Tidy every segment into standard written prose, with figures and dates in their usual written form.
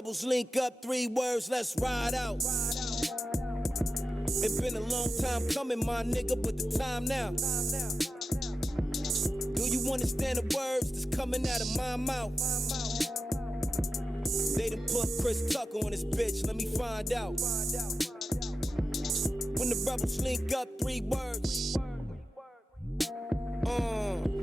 rebels link up, 3 words, let's ride out. It's been a long time coming, my nigga, but the time now. Do you understand the words that's coming out of my mouth? They done put Chris Tucker on this bitch, let me find out. When the rebels link up, 3 words.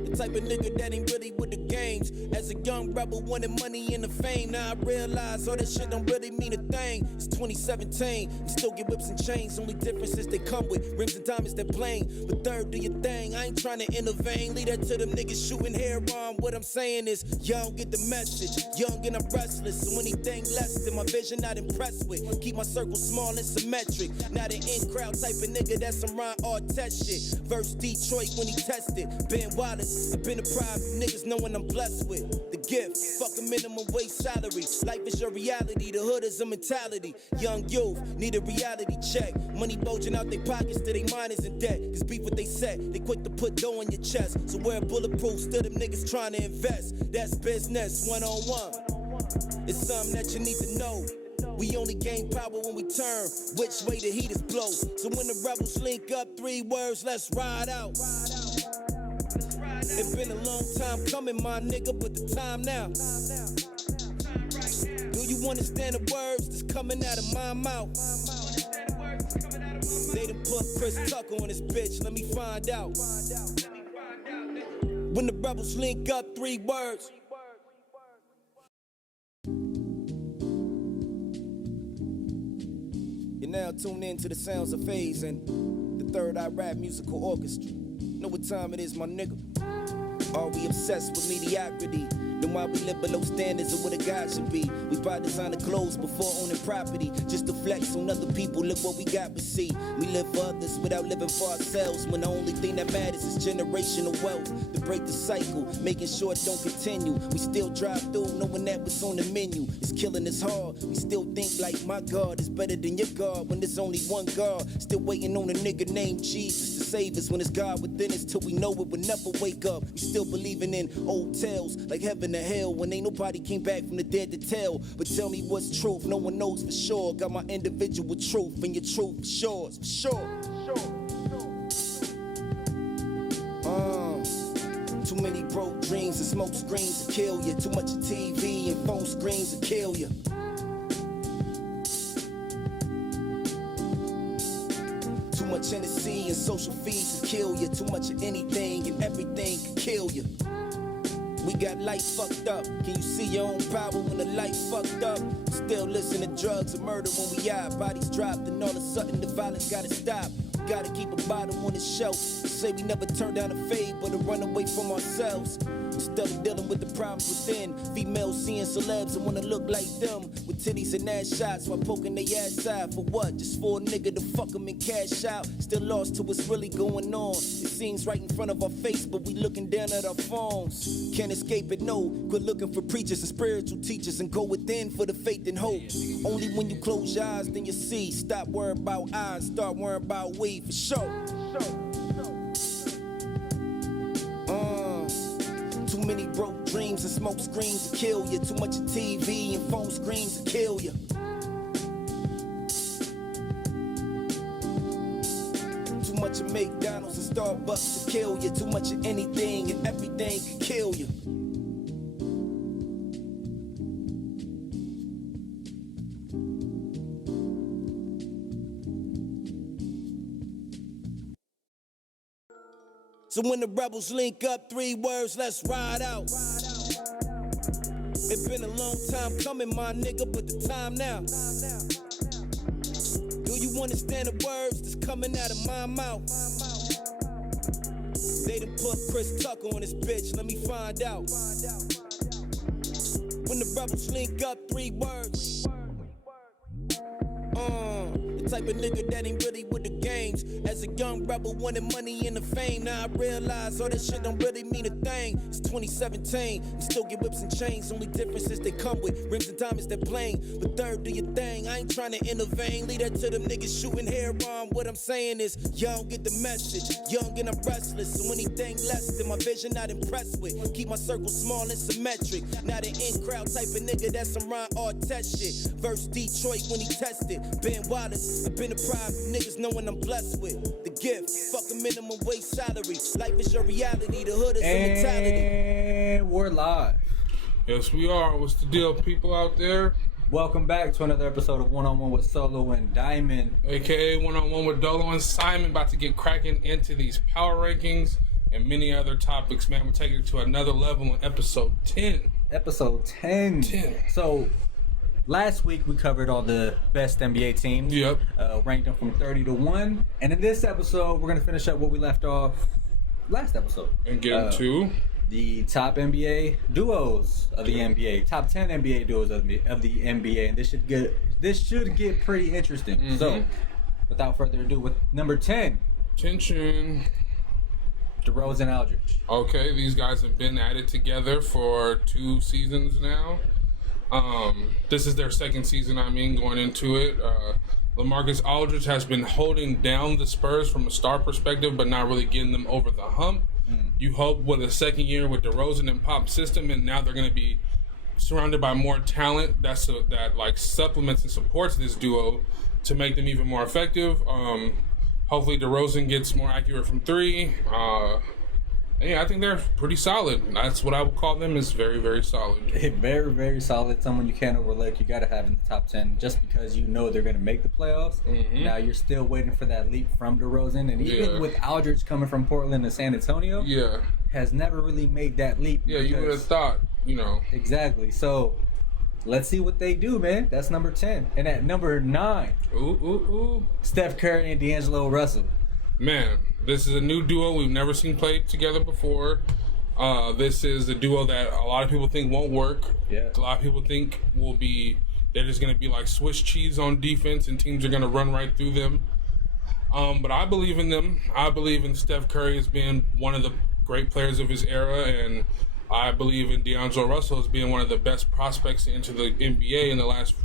The type of nigga that ain't really with the games. As a young rebel wanted money and the fame. Now I realize all that shit don't really mean a thing. It's 2017, we still get whips and chains. Only difference is they come with rims and diamonds that bling. But third, do your thing, I ain't trying to intervene. Leave that to them niggas shooting hair on. What I'm saying is, y'all don't get the message. Young and I'm restless, so anything less than my vision not impressed with. Keep my circle small and symmetric. Not an in-crowd type of nigga, that's some Ron Artest shit. Verse Detroit when he tested. Ben Wallace, I've been a prime niggas knowing I'm blessed with the gift. Fuck a minimum wage salary. Life is your reality, the hood is a mentality. Young youth need a reality check. Money bulging out their pockets till they mind is in debt. Cause beef what they said, they quick to put dough on your chest. So wear bulletproof, still them niggas trying to invest. That's business, one-on-one. It's something that you need to know. We only gain power when we turn which way the heat is blow. So when the rebels link up, 3 words, let's ride out. It's been a long time coming, my nigga, but the time now. Do you understand the words that's coming out of my mouth? They done put Chris Tucker on this bitch, let me find out. When the rebels link up, 3 words. You're now tuned in to the sounds of Phase and the Third Eye Rap Musical Orchestra. Know what time it is, my nigga? Are we obsessed with mediocrity? Then why we live below standards of what a god should be? We buy designer clothes before owning property, just to flex on other people. Look what we got, but see, we live for others without living for ourselves. When the only thing that matters is generational wealth. To break the cycle, making sure it don't continue. We still drive through knowing that what's on the menu. It's killing us hard. We still think like my God is better than your God when there's only one God. Still waiting on a nigga named Jesus to save us when it's God within us till we know it will never wake up. We still believing in old tales like heaven to hell when ain't nobody came back from the dead to tell. But tell me what's truth, no one knows for sure. Got my individual truth and your truth for sure, for sure. Too many broke dreams and smoke screens will kill you. Too much TV and phone screens will kill you. Too much Hennessy and social feeds will kill you. Too much of anything and everything can kill you. We got life fucked up. Can you see your own power when the light fucked up? Still listen to drugs and murder when we out. Bodies dropped and all of a sudden the violence gotta stop. Gotta keep a bottom on the shelf. Say we never turn down a fade, but to run away from ourselves. Instead of dealing with the problems within. Females seeing celebs and wanna look like them. With titties and ass shots while poking their ass out. For what? Just for a nigga to fuck them and cash out. Still lost to what's really going on. It seems right in front of our face, but we looking down at our phones. Can't escape it, no. Quit looking for preachers and spiritual teachers and go within for the faith and hope. Only when you close your eyes, then you see. Stop worrying about eyes, start worrying about we, for sure. Too many broke dreams and smoke screens will kill you. Too much of TV and phone screens will kill you. Too much of McDonald's and Starbucks will kill you. Too much of anything and everything can kill you. So when the rebels link up, 3 words, let's ride out. It's been a long time coming, my nigga, but the time now. Do you understand the words that's coming out of my mouth? They done put Chris Tucker on this bitch, let me find out. When the rebels link up, 3 words. The type of nigga that ain't really with the games. As a young rebel, wanting money and the fame. Now I realize all that shit don't really mean a thing. It's 2017, you still get whips and chains. Only difference is they come with rims and diamonds that bling. But third, do your thing. I ain't trying to intervene. Leave that to them niggas shooting hair on. What I'm saying is, young get the message. Young and I'm restless. So anything less than my vision, not impressed with. Keep my circle small and symmetric. Not an in-crowd type of nigga that's some Ron Artest shit. Verse Detroit when he tested. Ben Wallace, I've been a pride niggas knowing I'm blessed with. The gift, fuck a minimum wage salary. Life is your reality, the hood is your mentality. And we're live. Yes, we are. What's the deal, people out there? Welcome back to another episode of One on One with Solo and Diamond, AKA One on One with Dolo and Simon. About to get cracking into these power rankings and many other topics, man. We're taking it to another level in episode 10. Episode 10. So, last week we covered all the best NBA teams. Yep. Ranked them from 30 to 1. And in this episode, we're going to finish up where we left off last episode. And get into the top NBA duos of the NBA, top 10 NBA duos of the NBA, and this should get pretty interesting. Mm-hmm. So, without further ado, with number 10, tension. DeRozan, Aldridge. Okay, these guys have been at it together for 2 seasons now. This is their second season, going into it. LaMarcus Aldridge has been holding down the Spurs from a star perspective, but not really getting them over the hump. You hope with a second year with DeRozan and Pop system, and now they're going to be surrounded by more talent that supplements and supports this duo to make them even more effective. Hopefully DeRozan gets more accurate from 3. Yeah, I think they're pretty solid. That's what I would call them, is very, very solid. Very, very solid. Someone you can't overlook. You got to have in the top 10 just because you know they're going to make the playoffs. Mm-hmm. Now you're still waiting for that leap from DeRozan. And even with Aldridge coming from Portland to San Antonio, has never really made that leap. Yeah, you would have thought, Exactly. So let's see what they do, man. That's number 10. And at number 9, Steph Curry and D'Angelo Russell. Man, this is a new duo we've never seen play together before. This is a duo that a lot of people think won't work. Yeah. A lot of people think they're just going to be like Swiss cheese on defense and teams are going to run right through them. But I believe in them. I believe in Steph Curry as being one of the great players of his era, and I believe in D'Angelo Russell as being one of the best prospects into the NBA in the last,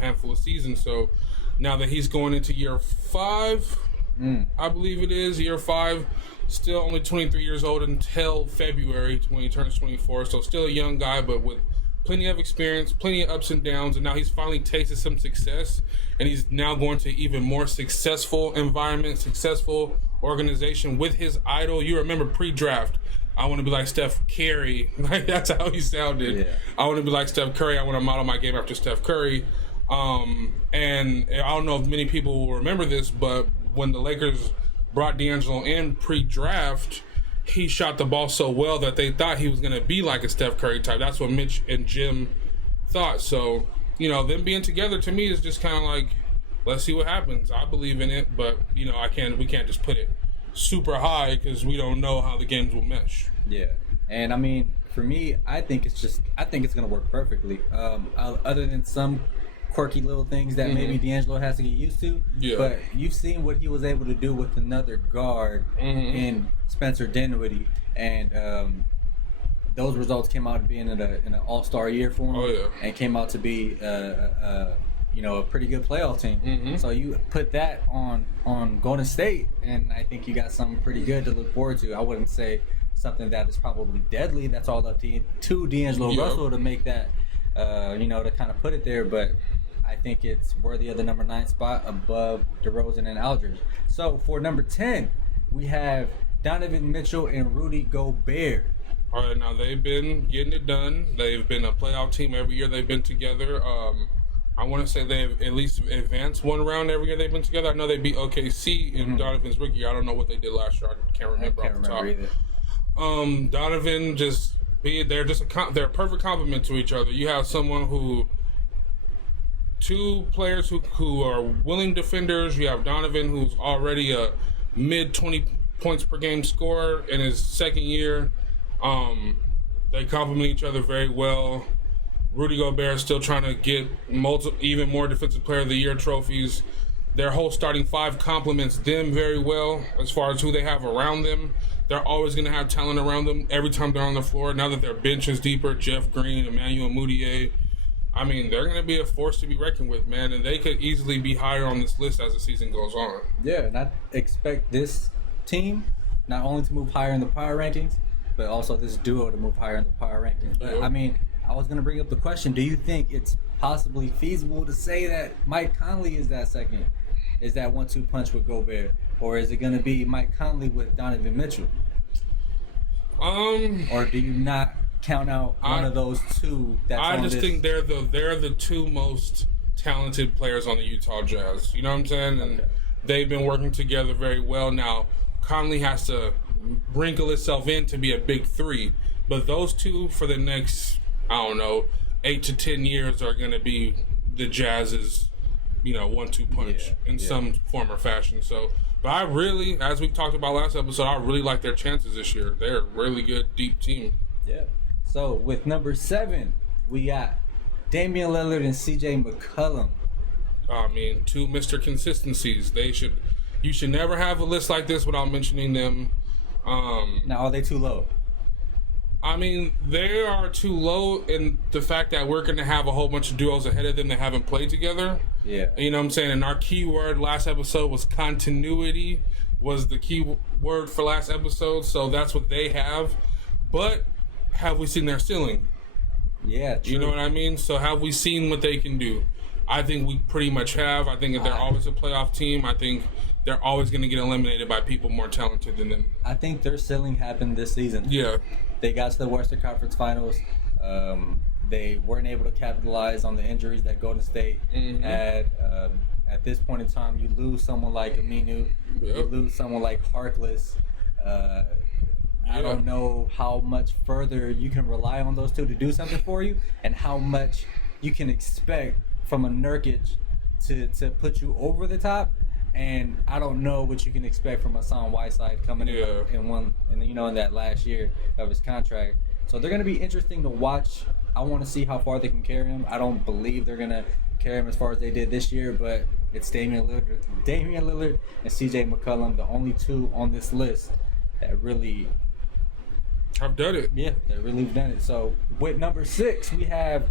handful of seasons. So now that he's going into year 5, I believe it is, year 5, still only 23 years old until February when he turns 24. So still a young guy, but with plenty of experience, plenty of ups and downs, and now he's finally tasted some success, and he's now going to even more successful environment, successful organization with his idol. You remember pre-draft, I want to be like Steph Curry. Like, that's how he sounded. Yeah. I want to be like Steph Curry. I want to model my game after Steph Curry. And I don't know if many people will remember this, but when the Lakers brought D'Angelo in pre-draft, he shot the ball so well that they thought he was going to be like a Steph Curry type. That's what Mitch and Jim thought. So, them being together to me is just kind of like, let's see what happens. I believe in it, but, we can't just put it super high because we don't know how the games will mesh. Yeah. And for me, I think it's going to work perfectly. Other than some quirky little things that maybe D'Angelo has to get used to. Yeah. But you've seen what he was able to do with another guard in Spencer Dinwiddie, and those results came out to being in an all-star year for him. Oh, yeah. And came out to be a pretty good playoff team. So you put that on Golden State, and I think you got something pretty good to look forward to. I wouldn't say something that is probably deadly. That's all up to D'Angelo Russell to make that, to kind of put it there, but I think it's worthy of the number 9 spot above DeRozan and Aldridge. So for number 10, we have Donovan Mitchell and Rudy Gobert. All right, now they've been getting it done. They've been a playoff team every year they've been together. I want to say they've at least advanced one round every year they've been together. I know they beat OKC in Donovan's rookie year. I don't know what they did last year. I can't remember off the top. Either. Donovan they're a perfect complement to each other. You have someone two players who are willing defenders. You have Donovan, who's already a mid 20 points per game scorer in his second year. They complement each other very well. Rudy Gobert is still trying to get even more Defensive Player of the Year trophies. their whole starting five complements them very well as far as who they have around them. They're always going to have talent around them every time they're on the floor. Now that their bench is deeper, Jeff Green, Emmanuel Mudiay, I mean, they're going to be a force to be reckoned with, man, and they could easily be higher on this list as the season goes on. Yeah, and I expect this team not only to move higher in the power rankings, but also this duo to move higher in the power rankings. But, Yep. I mean, I was going to bring up the question, do you think it's possibly feasible to say that Mike Conley is that second, is that 1-2 punch with Gobert? Or is it going to be Mike Conley with Donovan Mitchell? Or do you not count out one of those two? I just think they're the two most talented players on the Utah Jazz. You know what I'm saying? And they've been working together very well. Now, Conley has to wrinkle itself in to be a big three. But those two for the next, 8 to 10 years are going to be the Jazz's, 1-2 punch in some form or fashion. So, but I really, as we talked about last episode, I really like their chances this year. They're a really good, deep team. Yeah. So, with number 7, we got Damian Lillard and CJ McCollum. I mean, two Mr. Consistencies. You should never have a list like this without mentioning them. Now, are they too low? I mean, they are too low in the fact that we're going to have a whole bunch of duos ahead of them that haven't played together. Yeah. You know what I'm saying? And our key word last episode was continuity, was the key word for last episode. So that's what they have. But have we seen their ceiling? Yeah, true. You know what I mean? So have we seen what they can do? I think we pretty much have. I think that they're always a playoff team. I think they're always going to get eliminated by people more talented than them. I think their ceiling happened this season. Yeah. They got to the Western Conference Finals. They weren't able to capitalize on the injuries that Golden State had. At this point in time, you lose someone like Aminu. You lose someone like Harkless. I don't know how much further you can rely on those two to do something for you, and how much you can expect from a Nurkic to put you over the top. And I don't know what you can expect from Hassan Whiteside coming in that last year of his contract. So they're going to be interesting to watch. I want to see how far they can carry him. I don't believe they're going to carry him as far as they did this year, but it's Damian Lillard and CJ McCollum, the only two on this list that really I've done it. Yeah, they really have done it. So with number 6, we have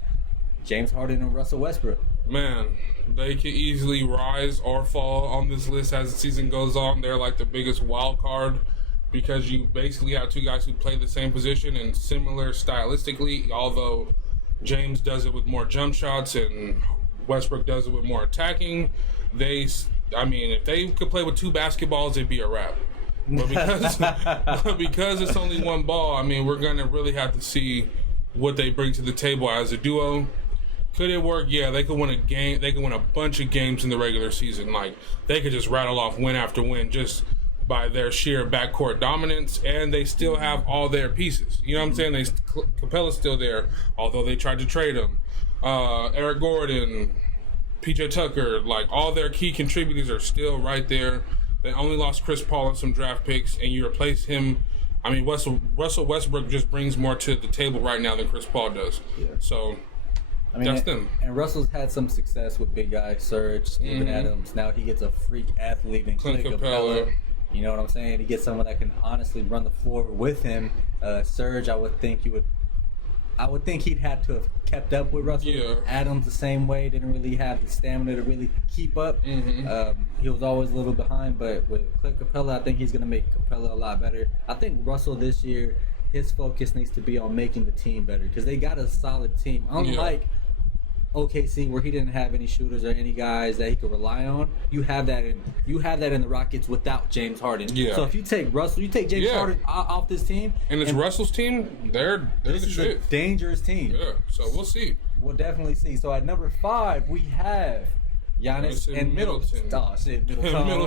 James Harden and Russell Westbrook. Man, they could easily rise or fall on this list as the season goes on. They're like the biggest wild card because you basically have two guys who play the same position and similar stylistically, although James does it with more jump shots and Westbrook does it with more attacking. If they could play with two basketballs, it'd be a wrap. But because it's only one ball, we're going to really have to see what they bring to the table as a duo. Could it work? Yeah, they could win a game. They could win a bunch of games in the regular season. Like, they could just rattle off win after win just by their sheer backcourt dominance, and they still have all their pieces. You know what I'm saying? Capella's still there, although they tried to trade him. Eric Gordon, PJ Tucker, like, all their key contributors are still right there. They only lost Chris Paul and some draft picks, and you replace him. Russell Westbrook just brings more to the table right now than Chris Paul does. Yeah. So that's them. And Russell's had some success with big guys, Serge, Steven Adams. Now he gets a freak athlete in Clint Capella. You know what I'm saying? He gets someone that can honestly run the floor with him. Serge, I would think he'd have to have kept up with Russell. Yeah. Adams the same way, didn't really have the stamina to really keep up. He was always a little behind, but with Clint Capella, I think he's going to make Capella a lot better. I think Russell this year, his focus needs to be on making the team better because they got a solid team. Unlike OKC, where he didn't have any shooters or any guys that he could rely on, you have that in the Rockets without James Harden. Yeah. So if you take Russell, you take James Harden off this team, and it's Russell's team, they're this the is shit. A dangerous team. Yeah. So we'll see. We'll definitely see. So at number 5, we have Giannis and Middleton. Oh shit, Middleton.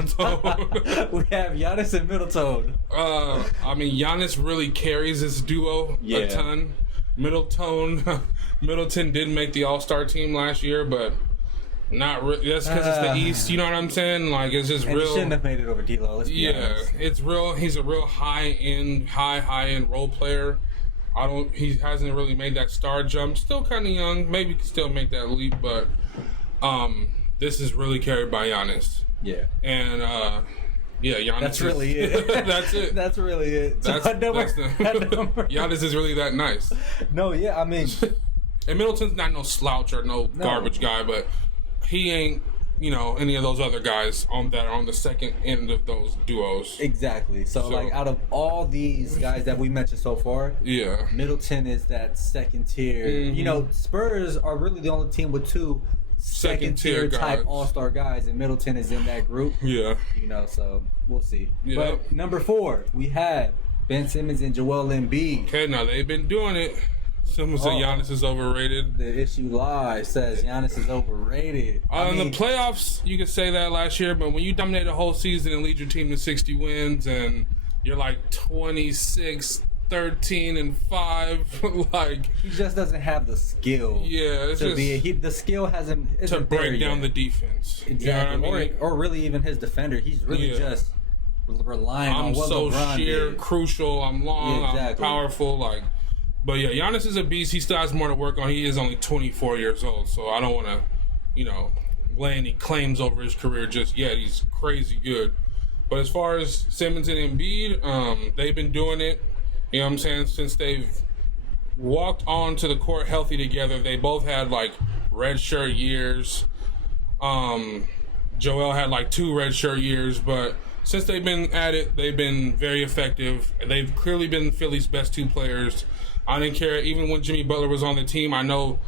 We have Giannis and Middleton. Giannis really carries this duo a ton. Middleton did make the All-Star team last year, but not really. That's because it's the East. You know what I'm saying? Like, it's just real. He shouldn't have made it over D'Lo. Let's be honest. It's real. He's a real high-end role player. He hasn't really made that star jump. Still kind of young. Maybe can still make that leap, but this is really carried by Giannis. Yeah. And Giannis. That's really it. That's it. That's really it. So Giannis is really that nice. No, yeah, I mean, and Middleton's not no slouch or no garbage guy, but he ain't, any of those other guys on the second end of those duos. Exactly. So like, out of all these guys that we mentioned so far, yeah, Middleton is that second tier. Mm-hmm. Spurs are really the only team with two second tier type all-star guys, and Middleton is in that group. Yeah. So we'll see. Yeah. But number 4, we have Ben Simmons and Joel Embiid. Okay, now they've been doing it. Someone said Giannis is overrated. The issue live says Giannis is overrated. In the playoffs, you could say that last year, but when you dominate a whole season and lead your team to 60 wins and you're like 26, 13, and 5, like... He just doesn't have the skill. Yeah, it's the skill isn't to break down the defense. Exactly. You know what I mean? Or really even his defender. He's really just relying on what LeBron I'm so sheer, did. crucial, I'm long, I'm powerful, like... But yeah, Giannis is a beast. He still has more to work on. He is only 24 years old, so I don't want to, lay any claims over his career just yet. He's crazy good. But as far as Simmons and Embiid, they've been doing it, you know what I'm saying, since they've walked onto the court healthy together. They both had, like, red shirt years. Joel had, like, 2 red shirt years, but since they've been at it, they've been very effective. They've clearly been Philly's best 2 players. I didn't care. Even when Jimmy Butler was on the team, I know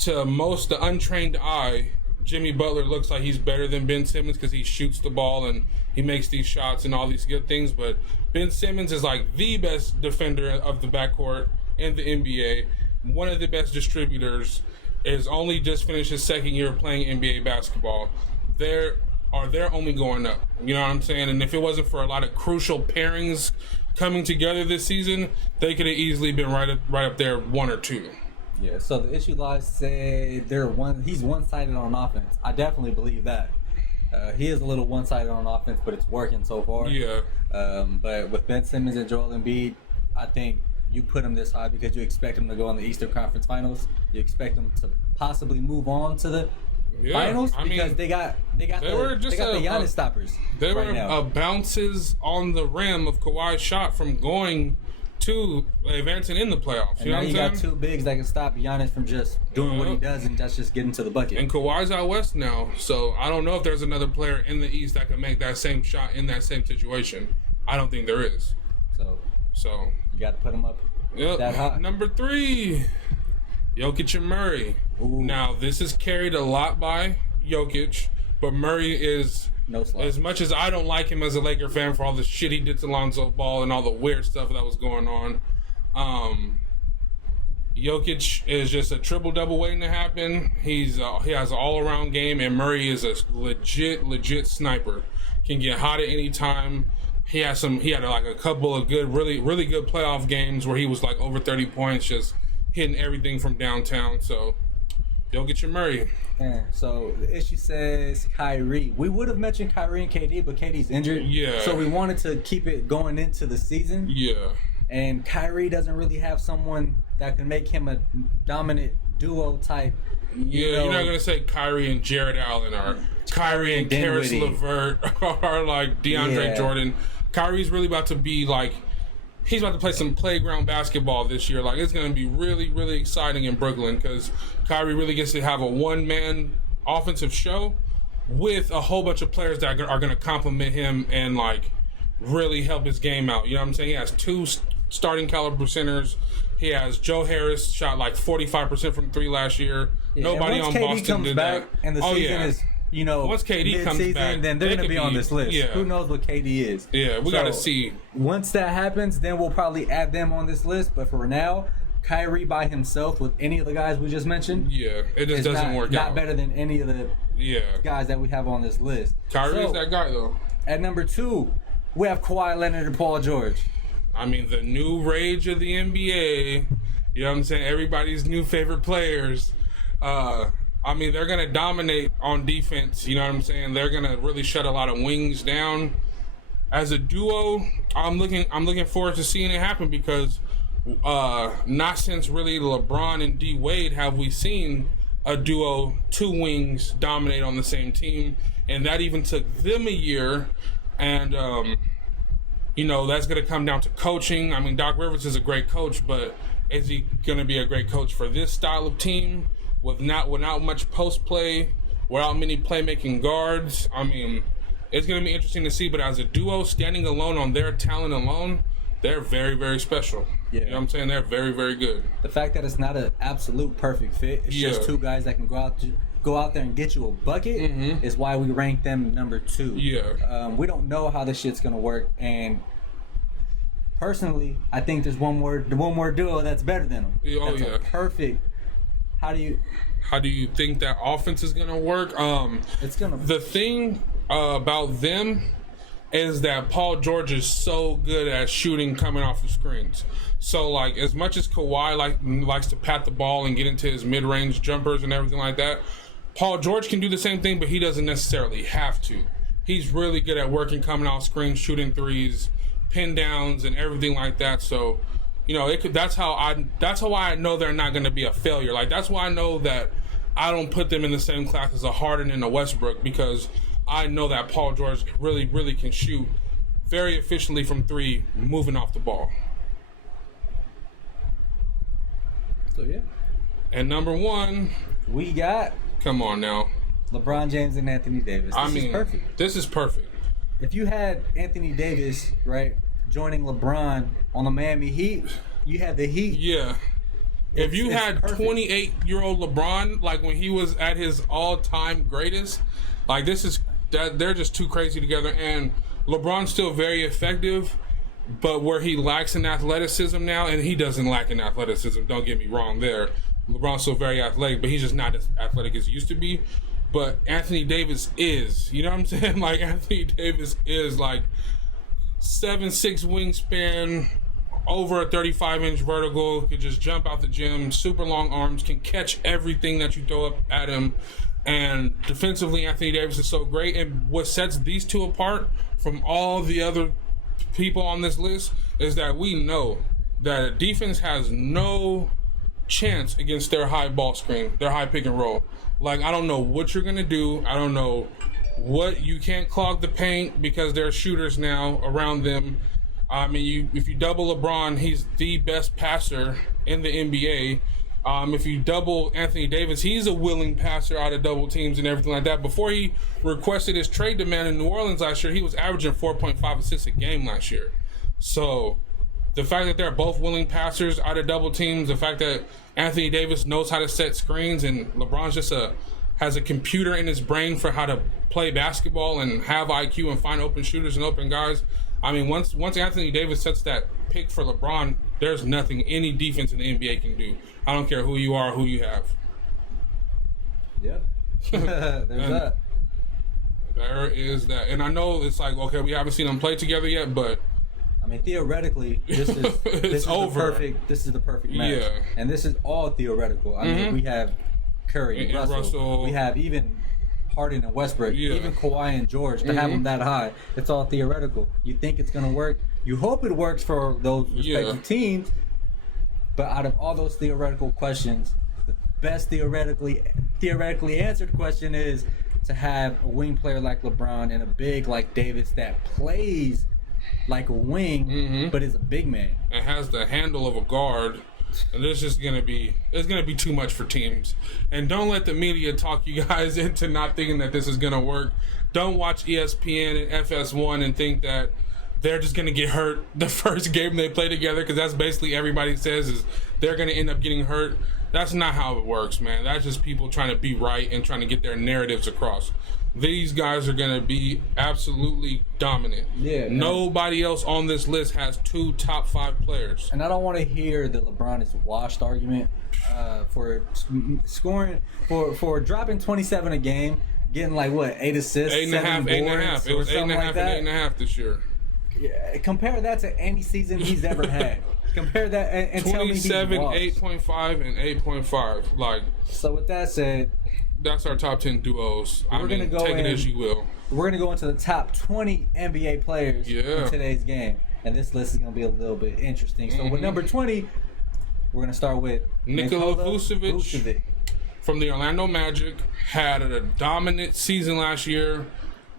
to the untrained eye, Jimmy Butler looks like he's better than Ben Simmons because he shoots the ball and he makes these shots and all these good things. But Ben Simmons is like the best defender of the backcourt in the NBA, one of the best distributors, is only just finished his second year playing NBA basketball. They're only going up. You know what I'm saying? And if it wasn't for a lot of crucial pairings coming together this season, they could have easily been right up there 1 or 2. Yeah, so the issue lies say he's one-sided on offense. I definitely believe that. He is a little one-sided on offense, but it's working so far. Yeah. But with Ben Simmons and Joel Embiid, I think you put him this high because you expect him to go in the Eastern Conference Finals. You expect him to possibly move on to the finals because they got the Giannis stoppers. They were bounces on the rim of Kawhi's shot from going to advancing in the playoffs. And now you got 2 bigs that can stop Giannis from just doing what he does and that's just getting to the bucket. And Kawhi's out west now, so I don't know if there's another player in the East that can make that same shot in that same situation. I don't think there is. So you got to put him up that high. Number 3. Jokic and Murray. Ooh. Now, this is carried a lot by Jokic, but Murray is, as much as I don't like him as a Laker fan for all the shit he did to Lonzo Ball and all the weird stuff that was going on, Jokic is just a triple-double waiting to happen. He has an all-around game, and Murray is a legit sniper. Can get hot at any time. He had like a couple of good, really, really good playoff games where he was like over 30 points, just hitting everything from downtown. So Jokic and Murray. Yeah, so the issue says Kyrie. We would have mentioned Kyrie and KD, but KD's injured. Yeah. So we wanted to keep it going into the season. Yeah. And Kyrie doesn't really have someone that can make him a dominant duo type. You're not going to say Kyrie and Jared Allen or Kyrie and Karis LeVert or like DeAndre Jordan. Kyrie's really about to be like, he's about to play some playground basketball this year. Like, it's going to be really, really exciting in Brooklyn because Kyrie really gets to have a one-man offensive show with a whole bunch of players that are going to complement him and, like, really help his game out. You know what I'm saying? He has 2 starting caliber centers. He has Joe Harris, shot like 45% from 3 last year. Yeah, nobody on KD Boston did back that. And the season is, once KD comes back, then they're going to be on this list. Yeah. Who knows what KD is? Yeah, we got to see. Once that happens, then we'll probably add them on this list. But for now, Kyrie by himself with any of the guys we just mentioned, it just doesn't work out. Not better than any of the guys that we have on this list. Kyrie's that guy, though. At number 2, we have Kawhi Leonard and Paul George. I mean, the new rage of the NBA. You know what I'm saying? Everybody's new favorite players. I mean, they're going to dominate on defense. You know what I'm saying? They're going to really shut a lot of wings down. As a duo, I'm looking forward to seeing it happen because not since really LeBron and D Wade have we seen a duo, 2 wings dominate on the same team, and that even took them a year. And that's going to come down to coaching. I mean, Doc Rivers is a great coach, but is he going to be a great coach for this style of team without much post play, without many playmaking guards? I mean, it's going to be interesting to see. But as a duo, standing alone on their talent alone, they're very, very special. Yeah. You know what I'm saying? They're very, very good. The fact that it's not an absolute perfect fit, it's just 2 guys that can go out there and get you a bucket is why we rank them number 2. Yeah. We don't know how this shit's gonna work, and personally, I think there's one more duo that's better than them. Oh, that's yeah. a perfect. How do you think that offense is gonna work? It's gonna. The thing about them is that Paul George is so good at shooting coming off of screens. So, like, as much as Kawhi likes to pat the ball and get into his mid-range jumpers and everything like that, Paul George can do the same thing, but he doesn't necessarily have to. He's really good at working coming off screens, shooting threes, pin downs, and everything like that. So, that's how I know they're not going to be a failure. Like, that's why I know that I don't put them in the same class as a Harden and a Westbrook, because I know that Paul George really, really can shoot very efficiently from 3, moving off the ball. So, yeah. And number 1, we got. Come on now. LeBron James and Anthony Davis. This is perfect. This is perfect. If you had Anthony Davis, right, joining LeBron on the Miami Heat, you had the Heat. Yeah. If you had 28-year-old LeBron, like when he was at his all-time greatest, like they're just too crazy together. And LeBron's still very effective, but where he lacks in athleticism now, and he doesn't lack in athleticism, don't get me wrong there. LeBron's still very athletic, but he's just not as athletic as he used to be. But Anthony Davis is, you know what I'm saying? Like, Anthony Davis is like 7'6" wingspan, over a 35-inch vertical, could just jump out the gym, super long arms, can catch everything that you throw up at him. And defensively, Anthony Davis is so great. And what sets these 2 apart from all the other people on this list is that we know that defense has no chance against their high ball screen, their high pick and roll. Like, I don't know what you're going to do. I don't know what, you can't clog the paint because there are shooters now around them. I mean, if you double LeBron, he's the best passer in the NBA. If you double Anthony Davis, he's a willing passer out of double teams and everything like that. Before he requested his trade demand in New Orleans last year, he was averaging 4.5 assists a game last year. So the fact that they're both willing passers out of double teams, the fact that Anthony Davis knows how to set screens and LeBron's just has a computer in his brain for how to play basketball and have IQ and find open shooters and open guys. I mean, once Anthony Davis sets that pick for LeBron, there's nothing any defense in the NBA can do. I don't care who you are, who you have. Yep. There's that. There is that. And I know it's like, okay, we haven't seen them play together yet, but I mean, theoretically, this is over. This is the perfect match. Yeah. And this is all theoretical. I mean, we have Curry, and Russell. We have even Harden and Westbrook, Yeah. even Kawhi and George. To have them that high, it's all theoretical. You think it's going to work. You hope it works for those respective teams. But out of all those theoretical questions, the best theoretically answered question is to have a wing player like LeBron and a big like Davis that plays like a wing, but is a big man. And has the handle of a guard. And it's gonna be too much for teams. And don't let the media talk you guys into not thinking that this is gonna work. Don't watch ESPN and FS1 and think that they're just gonna get hurt the first game they play together, because that's basically everybody says is they're gonna end up getting hurt. That's not how it works, man. That's just people trying to be right and trying to get their narratives across. These guys are going to be absolutely dominant. Yeah. Nobody else on this list has 2 top 5 players. And I don't want to hear the LeBron is washed argument for scoring, for dropping 27 a game, getting like what, 8 assists, 8.5. It was 8.5 and 8.5 this year. Yeah, compare that to any season he's ever had. Compare that and tell me he's 27, washed. 8.5, and 8.5. Like, so with that said, that's our top 10 duos. We're gonna go take it as you will. We're going to go into the top 20 NBA players in today's game. And this list is going to be a little bit interesting. So with number 20, we're going to start with Nikola Vucevic. from the Orlando Magic, had a dominant season last year.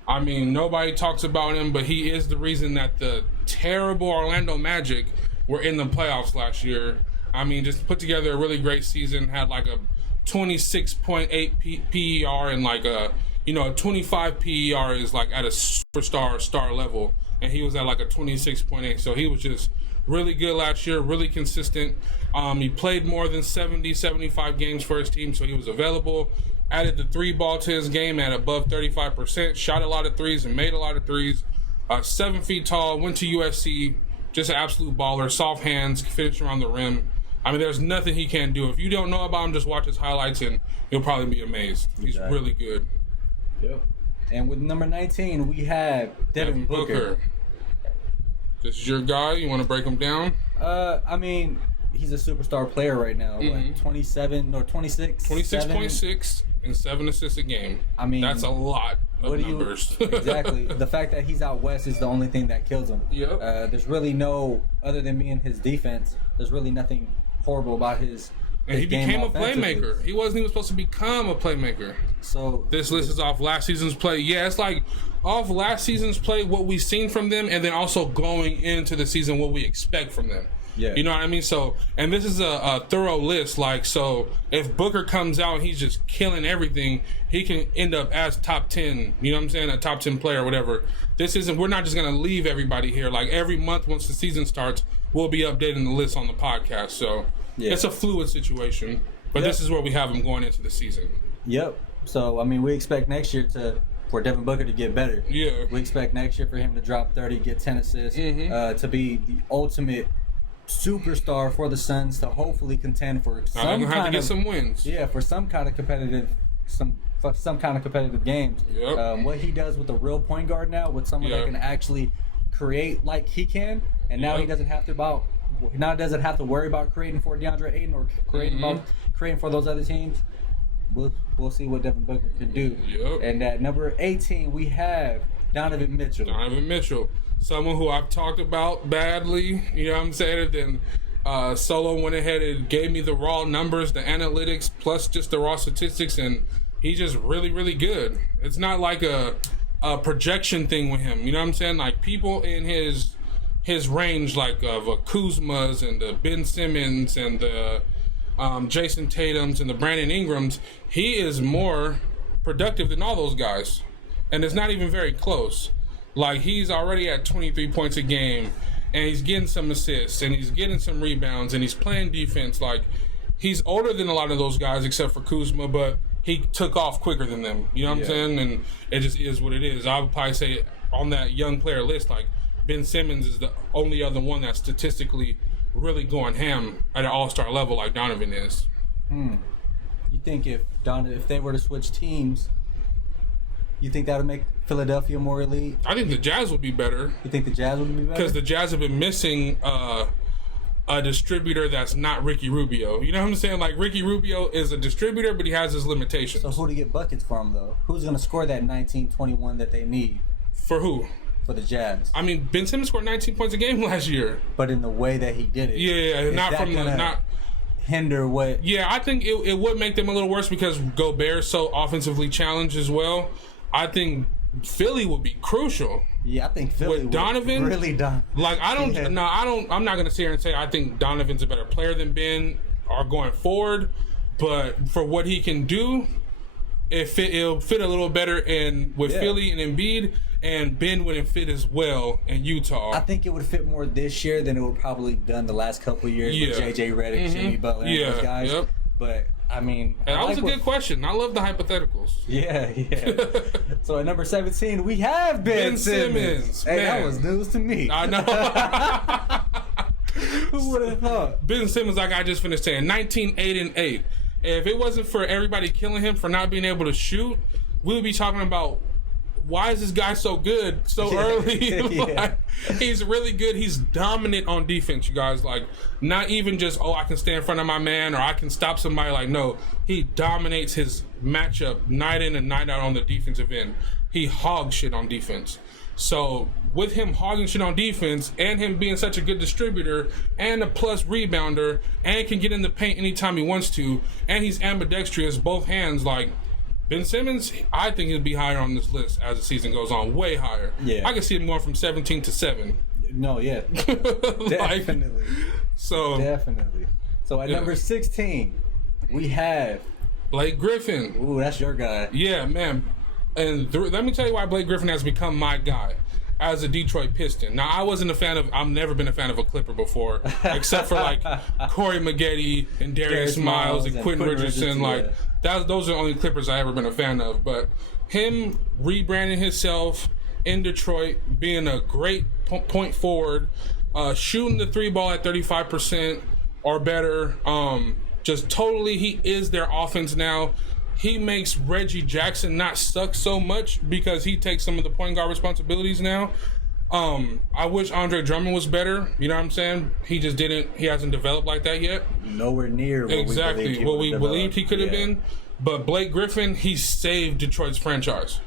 I mean, nobody talks about him, but he is the reason that the terrible Orlando Magic were in the playoffs last year. I mean, just put together a really great season, had like a 26.8 PER and like a 25 PER is like at a superstar star level, and he was at like a 26.8. So he was just really good last year, really consistent. He played more than 75 games for his team, so he was available. Added the 3-ball to his game at above 35%, shot a lot of threes and made a lot of threes. 7 feet tall, went to USC, just an absolute baller, soft hands, finished around the rim. I mean, there's nothing he can't do. If you don't know about him, just watch his highlights and you'll probably be amazed. He's really good. Yep. And with number 19, we have Devin Booker. This is your guy. You want to break him down? I mean, he's a superstar player right now. Mm-hmm. What, 27 or 26? 26.6 and 7 assists a game. I mean, that's a lot of numbers. Exactly. The fact that he's out west is the only thing that kills him. Yep. There's really no, other than being his defense, there's really nothing horrible about his And he game became a offensively. playmaker. He wasn't even supposed to become a playmaker. So This list is off last season's play. Yeah, it's like off last season's play, what we've seen from them, and then also going into the season, what we expect from them. Yeah. You know what I mean? So, and this is a thorough list. Like, so if Booker comes out and he's just killing everything, he can end up as top 10, you know what I'm saying? A top 10 player or whatever. We're not just going to leave everybody here. Like, every month once the season starts, we'll be updating the list on the podcast. So, it's a fluid situation. But this is where we have him going into the season. Yep. So, I mean, we expect next year for Devin Booker to get better. Yeah. We expect next year for him to drop 30, get 10 assists, to be the ultimate superstar for the Suns, to hopefully contend for Now they're gonna have to get some wins. Yeah, for some kind of competitive games. Yep. What he does with a real point guard now, with someone that can actually create like he can, and now he doesn't have to worry about creating for DeAndre Ayton or creating for those other teams. We'll see what Devin Booker can do. Yep. And at number 18, we have Donovan Mitchell. Donovan Mitchell, someone who I've talked about badly, you know what I'm saying? Then Solo went ahead and gave me the raw numbers, the analytics, plus just the raw statistics, and he's just really, really good. It's not like a projection thing with him, you know what I'm saying? Like, people in his range, like of Kuzma's and the Ben Simmons and the Jason Tatum's and the Brandon Ingrams, he is more productive than all those guys. And it's not even very close. Like, he's already at 23 points a game, and he's getting some assists, and he's getting some rebounds, and he's playing defense. Like, he's older than a lot of those guys except for Kuzma, but he took off quicker than them. You know what I'm saying? And it just is what it is. I would probably say on that young player list, like, Ben Simmons is the only other one that's statistically really going ham at an all-star level like Donovan is. You think if they were to switch teams, you think that would make Philadelphia more elite? I think the Jazz would be better. You think the Jazz would be better? Because the Jazz have been missing a distributor that's not Ricky Rubio. You know what I'm saying? Like, Ricky Rubio is a distributor, but he has his limitations. So who to get buckets from, though? Who's going to score that 19-21 that they need? For who? For the Jazz. I mean, Ben Simmons scored 19 points a game last year. But in the way that he did it. Yeah, not from the... not. Hinder what? Yeah, I think it would make them a little worse because Gobert's so offensively challenged as well. I think Philly would be crucial. Yeah, I think Philly with Donovan really done. Like, I'm not gonna sit here and say I think Donovan's a better player than Ben or going forward, but for what he can do, it'll fit a little better in with Philly and Embiid, and Ben wouldn't fit as well in Utah. I think it would fit more this year than it would probably done the last couple of years with JJ Redick, Jimmy Butler, and those guys. Yep. But I mean, that was a good question. I love the hypotheticals. Yeah. So at number 17, we have Ben Simmons. Hey, that was news to me. I know. Who would have thought? Ben Simmons, like I just finished saying, 19, 8, and 8. If it wasn't for everybody killing him for not being able to shoot, we would be talking about why is this guy so good so early? Like, he's really good. He's dominant on defense, you guys. Like, not even just, I can stay in front of my man or I can stop somebody. Like, no, he dominates his matchup night in and night out on the defensive end. He hogs shit on defense. So with him hogging shit on defense and him being such a good distributor and a plus rebounder and can get in the paint anytime he wants to, and he's ambidextrous, both hands, like, Ben Simmons, I think he'll be higher on this list as the season goes on, way higher. Yeah. I can see him going from 17 to 7. No, yeah. Definitely. Definitely. So at number 16, we have Blake Griffin. Ooh, that's your guy. Yeah, man. And let me tell you why Blake Griffin has become my guy as a Detroit Piston. Now, I've never been a fan of a Clipper before, except for like Corey Maggette and Darius Miles and Quentin Richardson. Like, those are the only Clippers I've ever been a fan of. But him rebranding himself in Detroit, being a great point forward, shooting the 3 ball at 35% or better, just totally, he is their offense now. He makes Reggie Jackson not suck so much because he takes some of the point guard responsibilities now. I wish Andre Drummond was better. You know what I'm saying? He just didn't. He hasn't developed like that yet. Nowhere near what we believed he could have been. But Blake Griffin, he saved Detroit's franchise.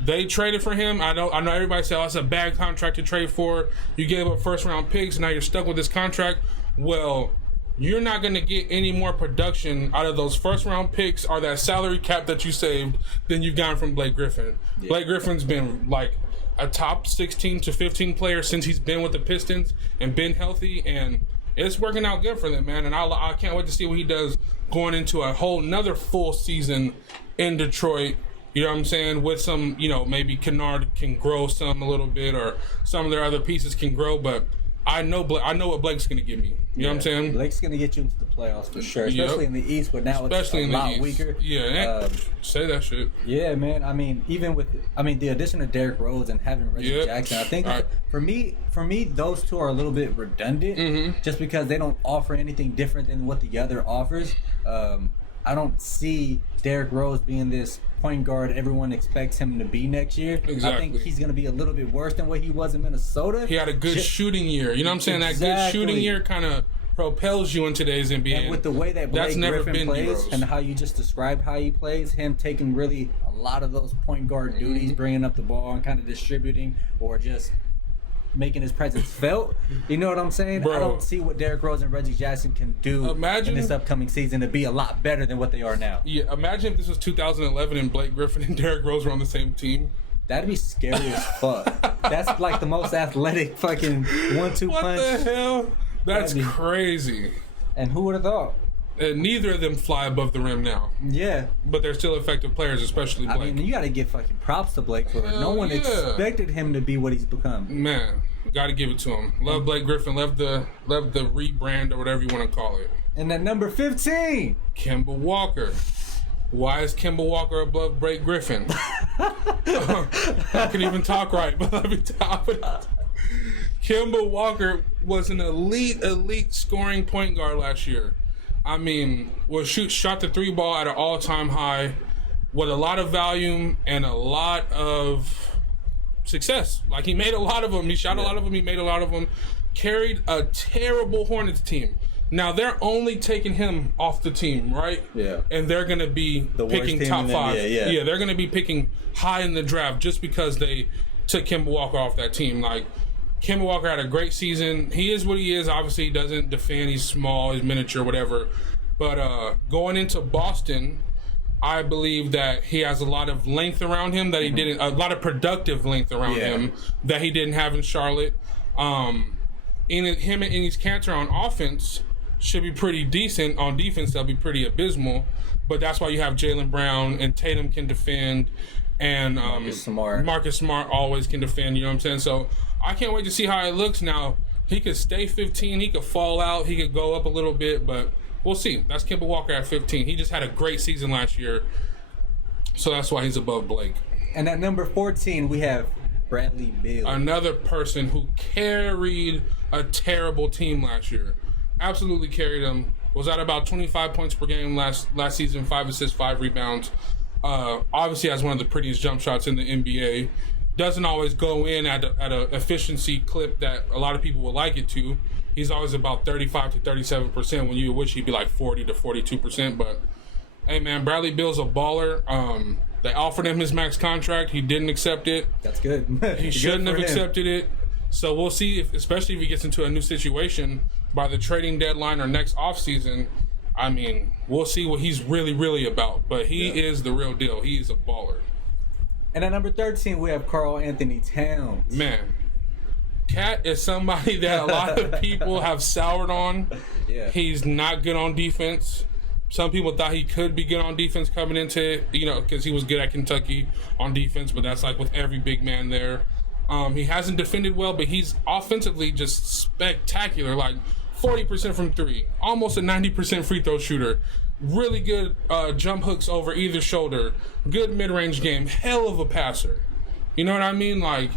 They traded for him. I know everybody says, it's a bad contract to trade for. You gave up first-round picks, and now you're stuck with this contract. Well, you're not going to get any more production out of those first-round picks or that salary cap that you saved than you've gotten from Blake Griffin. Yeah. Blake Griffin's been like a top 16 to 15 player since he's been with the Pistons and been healthy, and it's working out good for them, man. And I can't wait to see what he does going into a whole another full season in Detroit. You know what I'm saying? With some, maybe Kennard can grow some a little bit, or some of their other pieces can grow, but I know what Blake's going to give me. You know what I'm saying? Blake's going to get you into the playoffs for sure, especially in the East, but now it's a lot weaker. Yeah, say that shit. Yeah, man. I mean, even with the addition of Derrick Rose and having Reggie Jackson, I think for me, those two are a little bit redundant, just because they don't offer anything different than what the other offers. I don't see Derrick Rose being this point guard everyone expects him to be next year. Exactly. I think he's going to be a little bit worse than what he was in Minnesota. He had a good shooting year. You know what I'm saying? Exactly. That good shooting year kind of propels you in today's NBA. And with the way that Blake Griffin plays and how you just described how he plays, him taking really a lot of those point guard duties, bringing up the ball and kind of distributing or just making his presence felt. You know what I'm saying? Bro, I don't see what Derrick Rose and Reggie Jackson can do in this upcoming season to be a lot better than what they are now. Yeah, imagine if this was 2011 and Blake Griffin and Derrick Rose were on the same team. That'd be scary as fuck. That's like the most athletic fucking 1-2 punch. What the hell? That's crazy. And who would have thought? And neither of them fly above the rim now. Yeah. But they're still effective players, especially Blake. I mean, you got to give fucking props to Blake for it. No one expected him to be what he's become. Man, got to give it to him. Love Blake Griffin. Love the rebrand or whatever you want to call it. And at number 15, Kemba Walker. Why is Kemba Walker above Blake Griffin? I can even talk right, but let me talk. Kemba Walker was an elite scoring point guard last year. I mean, shot the 3 ball at an all-time high with a lot of volume and a lot of success. Like, he made a lot of them. He shot a lot of them. He made a lot of them. Carried a terrible Hornets team. Now, they're only taking him off the team, right? Yeah. And they're going to be picking top 5. Yeah, they're going to be picking high in the draft just because they took Kemba Walker off that team. Like, Kemba Walker had a great season. He is what he is. Obviously, he doesn't defend. He's small. He's miniature, whatever. But going into Boston, I believe that he has a lot of length around him that he didn't. A lot of productive length around him that he didn't have in Charlotte. Him and Enes Kanter on offense should be pretty decent. On defense, they'll be pretty abysmal. But that's why you have Jaylen Brown and Tatum can defend, and Marcus Smart always can defend. You know what I'm saying? So I can't wait to see how it looks now. He could stay 15. He could fall out. He could go up a little bit, but we'll see. That's Kemba Walker at 15. He just had a great season last year, so that's why he's above Blake. And at number 14, we have Bradley Beal. Another person who carried a terrible team last year. Absolutely carried them. Was at about 25 points per game last season, 5 assists, 5 rebounds. Obviously has one of the prettiest jump shots in the NBA. Doesn't always go in at a efficiency clip that a lot of people would like it to. He's always about 35 to 37% when you wish he'd be like 40 to 42%. But hey, man, Bradley Beal's a baller. They offered him his max contract. He didn't accept it. That's good. He shouldn't have accepted it. So we'll see, especially if he gets into a new situation by the trading deadline or next offseason. I mean, we'll see what he's really, really about. But he is the real deal. He's a baller. And at number 13, we have Karl Anthony Towns. Man, Cat is somebody that a lot of people have soured on. Yeah. He's not good on defense. Some people thought he could be good on defense coming into, because he was good at Kentucky on defense, but that's like with every big man there. He hasn't defended well, but he's offensively just spectacular, like 40% from three, almost a 90% free throw shooter. Really good jump hooks over either shoulder, good mid-range game, hell of a passer. You know what I mean? Like,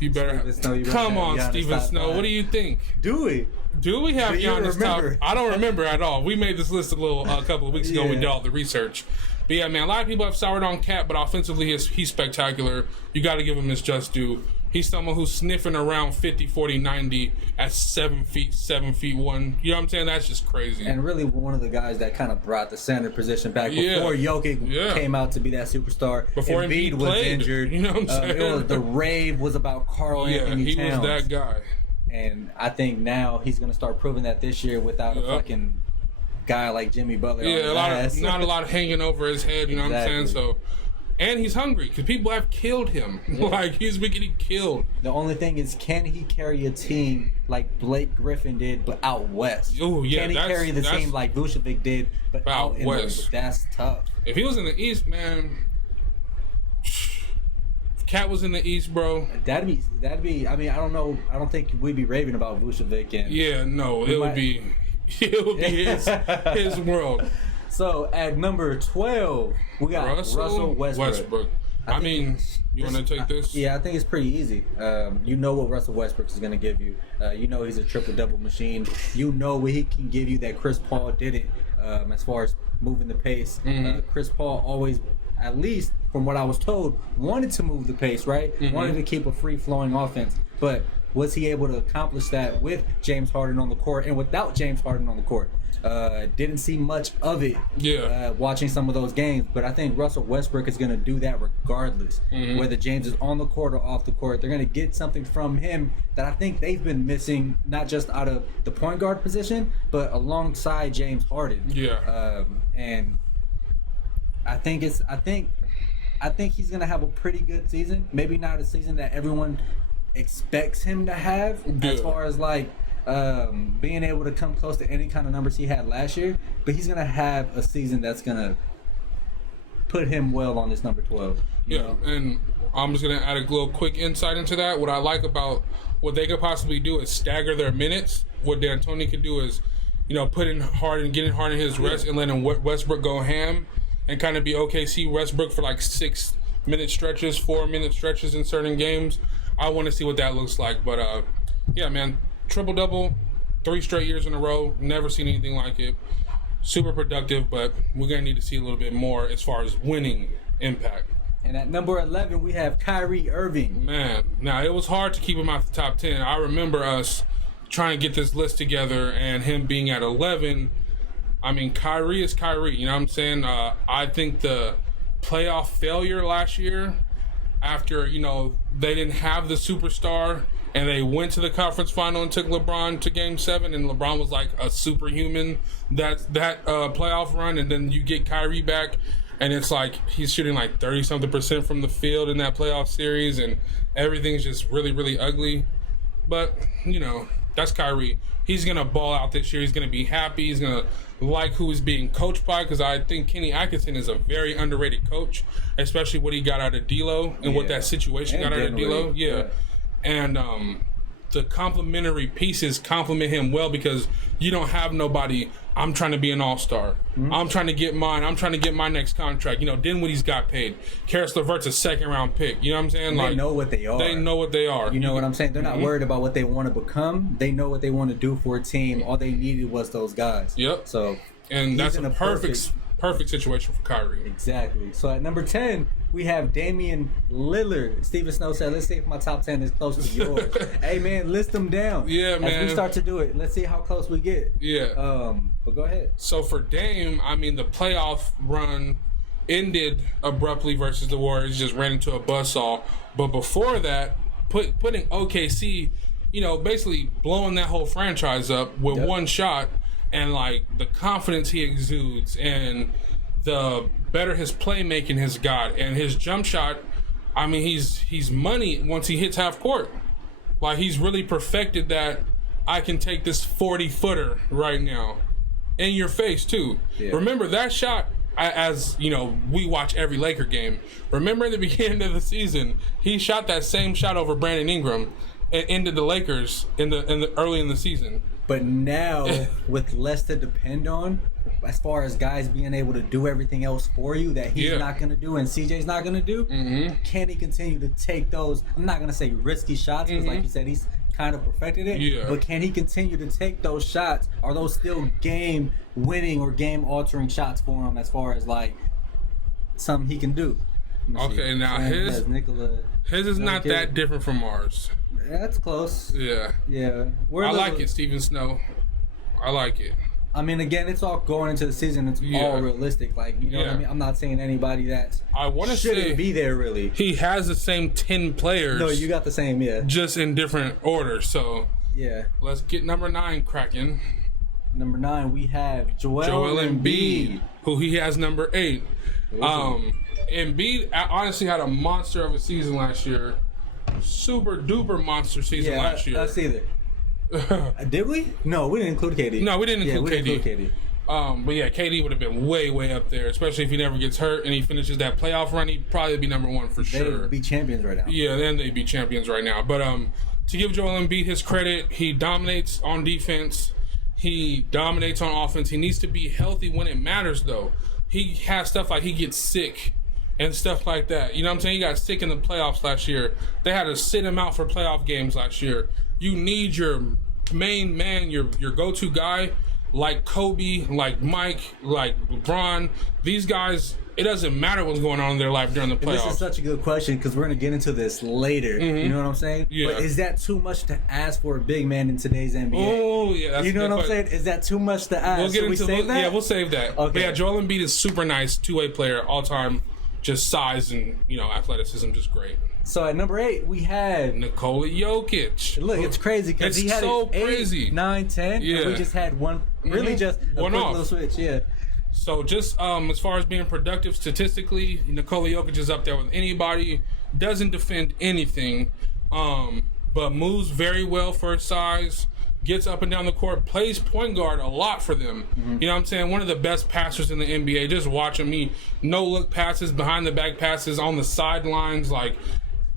you better come on, Stephen Snow. What do you think? Do we? Do we have Giannis top? I don't remember at all. We made this list a couple of weeks ago. We did all the research. But yeah, man, a lot of people have soured on Cat, but offensively he's spectacular. You got to give him his just due. He's someone who's sniffing around 50, 40, 90 at 7 feet 1. You know what I'm saying? That's just crazy. And really one of the guys that kind of brought the center position back before Jokic came out to be that superstar. Before Embiid was injured. You know what I'm saying? The rave was about Karl Anthony Towns. Yeah, he was that guy. And I think now he's going to start proving that this year without a fucking guy like Jimmy Butler on his ass. Not a lot hanging over his head, you know what I'm saying? So, and he's hungry because people have killed him. Like, he's been getting killed. The only thing is, can he carry a team like Blake Griffin did, but out west? Ooh, yeah, can he carry the team like Vucevic did, but out west? That's tough. If he was in the East, man... Cat was in the East, bro. That'd be. I mean, I don't know. I don't think we'd be raving about Vucevic. And it would be his world. So at number 12, we got Russell Westbrook. I mean, you want to take this? Yeah, I think it's pretty easy. You know what Russell Westbrook is going to give you. You know he's a triple-double machine. You know what he can give you that Chris Paul didn't as far as moving the pace. Chris Paul always, at least from what I was told, wanted to move the pace, right? Wanted to keep a free-flowing offense. But was he able to accomplish that with James Harden on the court and without James Harden on the court? Didn't see much of it watching some of those games, but I think Russell Westbrook is going to do that regardless. Whether James is on the court or off the court, they're going to get something from him that I think they've been missing, not just out of the point guard position, but alongside James Harden. And I think he's going to have a pretty good season. Maybe not a season that everyone expects him to have as far as like being able to come close to any kind of numbers he had last year, but he's going to have a season that's going to put him well on this number 12. You know? And I'm just going to add a little quick insight into that. What I like about what they could possibly do is stagger their minutes. What D'Antoni could do is, putting Harden, getting Harden his rest and letting Westbrook go ham and kind of be OKC Westbrook for like 6-minute stretches, 4-minute stretches in certain games. I want to see what that looks like. But, yeah, man, triple-double, 3 straight years in a row. Never seen anything like it. Super productive, but we're going to need to see a little bit more as far as winning impact. And at number 11, we have Kyrie Irving. Man, now it was hard to keep him out the top 10. I remember us trying to get this list together and him being at 11. I mean, Kyrie is Kyrie. You know what I'm saying? I think the playoff failure last year, after, they didn't have the superstar and they went to the conference final and took LeBron to Game 7, and LeBron was like a superhuman that playoff run, and then you get Kyrie back, and it's like he's shooting like 30-something% from the field in that playoff series, and everything's just really, really ugly. But, that's Kyrie. He's going to ball out this year. He's going to be happy. He's going to like who he's being coached by, because I think Kenny Atkinson is a very underrated coach, especially what he got out of D'Lo and what that situation got out of D'Lo. And the complementary pieces complement him well, because you don't have nobody, I'm trying to be an all-star. I'm trying to get mine. I'm trying to get my next contract. Dinwiddie's got paid. Karis LeVert's a second-round pick. You know what I'm saying? They know what they are. They know what they are. You know what I'm saying? They're not worried about what they want to become. They know what they want to do for a team. All they needed was those guys. Yep. So, and that's a perfect Perfect situation for Kyrie. Exactly. So at number 10, we have Damian Lillard. Steven Snow said, let's see if my top 10 is close to yours. Hey, man, list them down. Yeah, man. As we start to do it, let's see how close we get. Yeah. But go ahead. So for Dame, I mean, the playoff run ended abruptly versus the Warriors, just ran into a buzzsaw. But before that, putting OKC, basically blowing that whole franchise up with one shot, and like the confidence he exudes and the better his playmaking has got and his jump shot, I mean, he's money once he hits half court. Like, he's really perfected that. I can take this 40-footer right now in your face too. Yeah. Remember that shot, as we watch every Laker game. Remember in the beginning of the season, he shot that same shot over Brandon Ingram and ended the Lakers in the early in the season. But now, with less to depend on, as far as guys being able to do everything else for you that he's not going to do and CJ's not going to do, can he continue to take those, I'm not going to say risky shots, because like you said, he's kind of perfected it, but can he continue to take those shots? Are those still game-winning or game-altering shots for him as far as, like, something he can do? Okay, now his is not that different from ours. That's close. Yeah. I like it, Steven Snow. I like it. I mean, again, it's all going into the season. It's all realistic. Like, what I mean? I'm not saying anybody that shouldn't be there, really. He has the same 10 players. No, you got the same, just in different order. So, let's get number 9 cracking. Number 9, we have Joel Embiid, who he has number 8. Embiid honestly had a monster of a season last year. Super duper monster season last year. Let's see there. Did we? No, we didn't include KD. No, we didn't include KD. But yeah, KD would have been way up there, especially if he never gets hurt and he finishes that playoff run. He'd probably be number 1 for sure. They'd be champions right now. Yeah, then they'd be champions right now. But to give Joel Embiid his credit, he dominates on defense. He dominates on offense. He needs to be healthy when it matters, though. He has stuff like he gets sick and stuff like that. You know what I'm saying? He got sick in the playoffs last year. They had to sit him out for playoff games last year. You need your main man, your go-to guy, like Kobe, like Mike, like LeBron. These guys, it doesn't matter what's going on in their life during the playoffs. This is such a good question because we're going to get into this later. You know what I'm saying? Yeah. But is that too much to ask for a big man in today's NBA? Oh, yeah. That's you know what I'm saying? Is that too much to ask? We'll save that? Yeah, we'll save that. Okay. But yeah, Joel Embiid is super nice, two-way player, all-time, just size and, athleticism, just great. So at number 8, we have Nikola Jokic. Look, it's crazy because he had so 8, crazy. 9, 10, and we just had one, really just a one quick off. little switch, So just as far as being productive statistically, Nikola Jokic is up there with anybody. Doesn't defend anything, but moves very well for his size. Gets up and down the court, plays point guard a lot for them. You know what I'm saying? One of the best passers in the NBA. Just watching me, no-look passes, behind-the-back passes, on the sidelines, like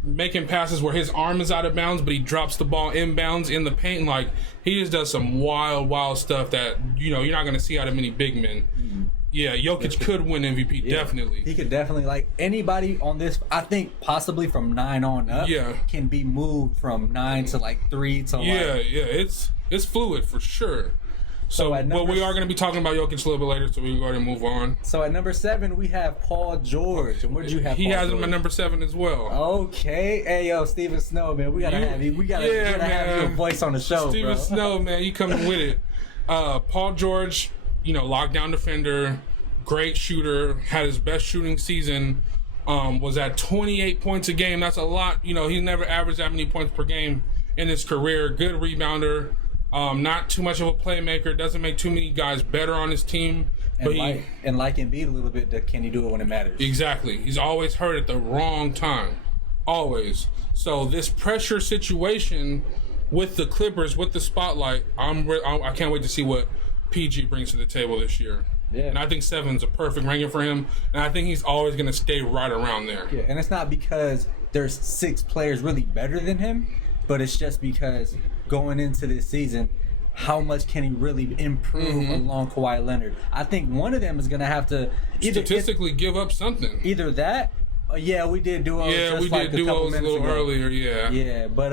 making passes where his arm is out of bounds, but he drops the ball inbounds in the paint. Like, he just does some wild stuff that, you're not going to see out of many big men. Yeah, Jokic could win MVP, definitely. He could definitely, like, anybody on this, I think possibly from 9 on up, can be moved from 9 to, like, 3 to, it's fluid for sure. So we are going to be talking about Jokic a little bit later, so we can go ahead and move on. So at number 7, we have Paul George. And where did you have He Paul has George? him at number 7 as well. Okay. Hey, yo, Steven Snow, man. We got to have you. We got to have your voice on the show, Steven Snow, man. You coming with it. Paul George, lockdown defender, great shooter, had his best shooting season, was at 28 points a game. That's a lot. He's never averaged that many points per game in his career. Good rebounder. Not too much of a playmaker. Doesn't make too many guys better on his team. But and like Embiid a little bit, can he do it when it matters? Exactly. He's always hurt at the wrong time. Always. So this pressure situation with the Clippers, with the spotlight, I can't wait to see what PG brings to the table this year. Yeah. And I think 7's a perfect ranking for him. And I think he's always going to stay right around there. Yeah, and it's not because there's 6 players really better than him, but it's just because going into this season, how much can he really improve along Kawhi Leonard? I think one of them is going to have to statistically give up something. Either that, we did duos. Yeah, just we like did duos a little ago. earlier. Yeah. Yeah, but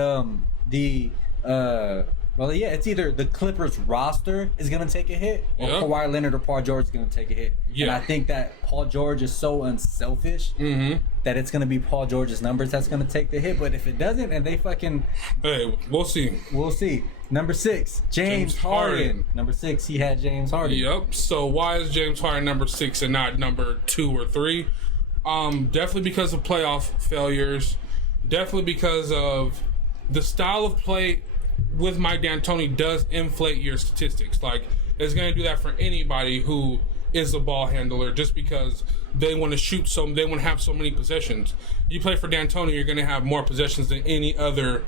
Well, yeah, it's either the Clippers roster is going to take a hit, or Yep. Kawhi Leonard or Paul George is going to take a hit. Yeah. And I think that Paul George is so unselfish that it's going to be Paul George's numbers that's going to take the hit. But if it doesn't, and they fucking, Hey, we'll see. we'll see. Number 6, James Harden. Number 6, he had James Harden. Yep. So why is James Harden number 6 and not number 2 or 3? Definitely because of playoff failures. Definitely because of the style of play with Mike D'Antoni does inflate your statistics. Like, it's going to do that for anybody who is a ball handler, just because they want to shoot they want to have so many possessions. You play for D'Antoni, you're going to have more possessions than any other,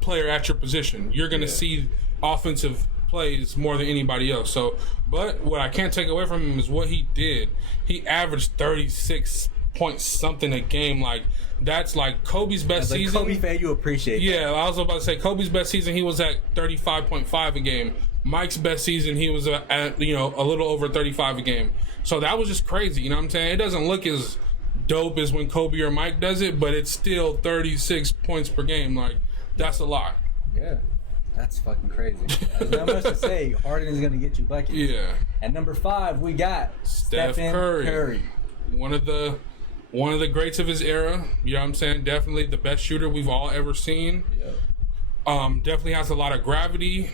player at your position. You're going to see offensive plays more than anybody else. So, but what I can't take away from him is what he did. He averaged 36 point something a game. Like, that's like Kobe's best Like season. Kobe fan, you appreciate that. Yeah, I was about to say Kobe's best season, he was at 35.5 a game. Mike's best season, he was at a little over 35 a game. So that was just crazy. You know what I'm saying? It doesn't look as dope as when Kobe or Mike does it, but it's still 36 points per game. Like, that's a lot. Yeah. That's fucking crazy. There's not much to say. Harden is going to get you buckets. Yeah. At number 5, we got Steph Stephen Curry. One of the greats of his era. You know what I'm saying? Definitely the best shooter we've all ever seen. Yeah. Definitely has a lot of gravity.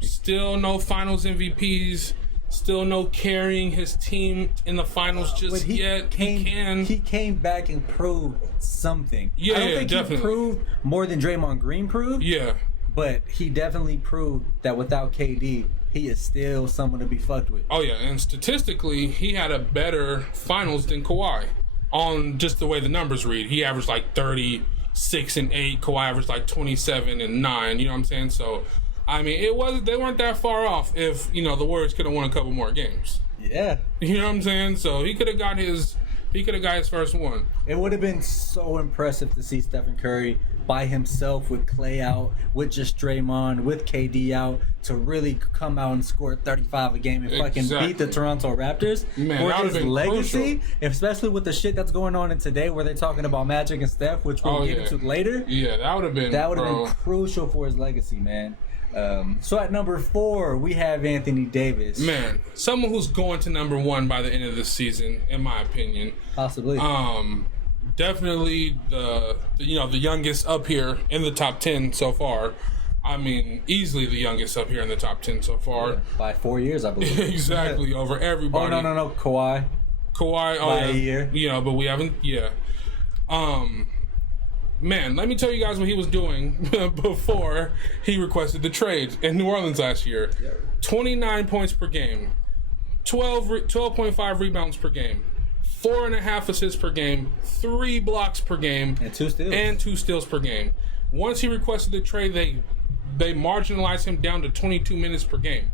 Still no finals MVPs. Still no carrying his team in the finals just But yet. He came back and proved something. Yeah, I don't think definitely. he proved more than Draymond Green proved, Yeah. but he definitely proved that without KD, he is still someone to be fucked with. Oh, yeah. And statistically, he had a better finals than Kawhi on just the way the numbers read. He averaged like 36 and 8. Kawhi averaged like 27 and 9. You know what I'm saying? So, I mean, they weren't that far off if, the Warriors could have won a couple more games. Yeah. You know what I'm saying? So he could have got his first one. It would have been so impressive to see Stephen Curry by himself with Klay out, with just Draymond, with KD out, to really come out and score 35 a game and fucking Exactly. beat the Toronto Raptors. Man, for that would've his been legacy, crucial. especially with the shit that's going on in today where they're talking about Magic and Steph, which we'll get into later. Yeah, that would have been. That would have bro. been crucial for his legacy, man. So at number 4, we have Anthony Davis. Man, someone who's going to number 1 by the end of this season, in my opinion. Possibly. Definitely the youngest up here in the top 10 so far. I mean, easily the youngest up here in the top 10 so far. By 4 years, I believe. Exactly, over everybody. Oh, no. Kawhi. Kawhi, By a year. But we haven't, man, let me tell you guys what he was doing before he requested the trade in New Orleans last year. 29 points per game, 12.5 rebounds per game, 4.5 assists per game, 3 blocks per game, And 2 steals. and 2 steals per game. Once he requested the trade, they marginalized him down to 22 minutes per game.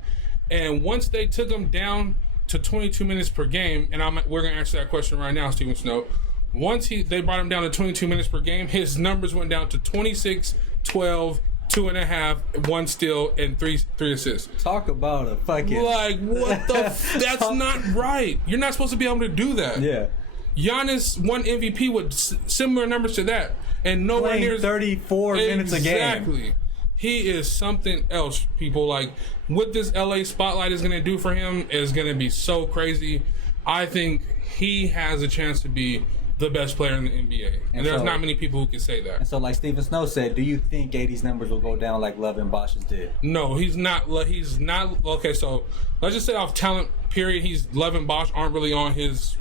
And once they took him down to 22 minutes per game, and we're going to answer that question right now, Stephen Snow. Once they brought him down to 22 minutes per game, his numbers went down to 26, 12, 2.5, 1 steal, and 3 assists. Talk about a fucking... Like, what the that's not right. You're not supposed to be able to do that. Yeah. Giannis won MVP with similar numbers to that, and nowhere Playing near 34 minutes a game. Exactly. He is something else, people. Like, what this LA spotlight is going to do for him is going to be so crazy. I think he has a chance to be the best player in the NBA. And there's so- not many people who can say that. And so, like Stephen Snow said, do you think 80's numbers will go down like Love and Bosch's did? No, he's not. He's not. Okay, so let's just say off talent, period, Love and Bosch aren't really on his.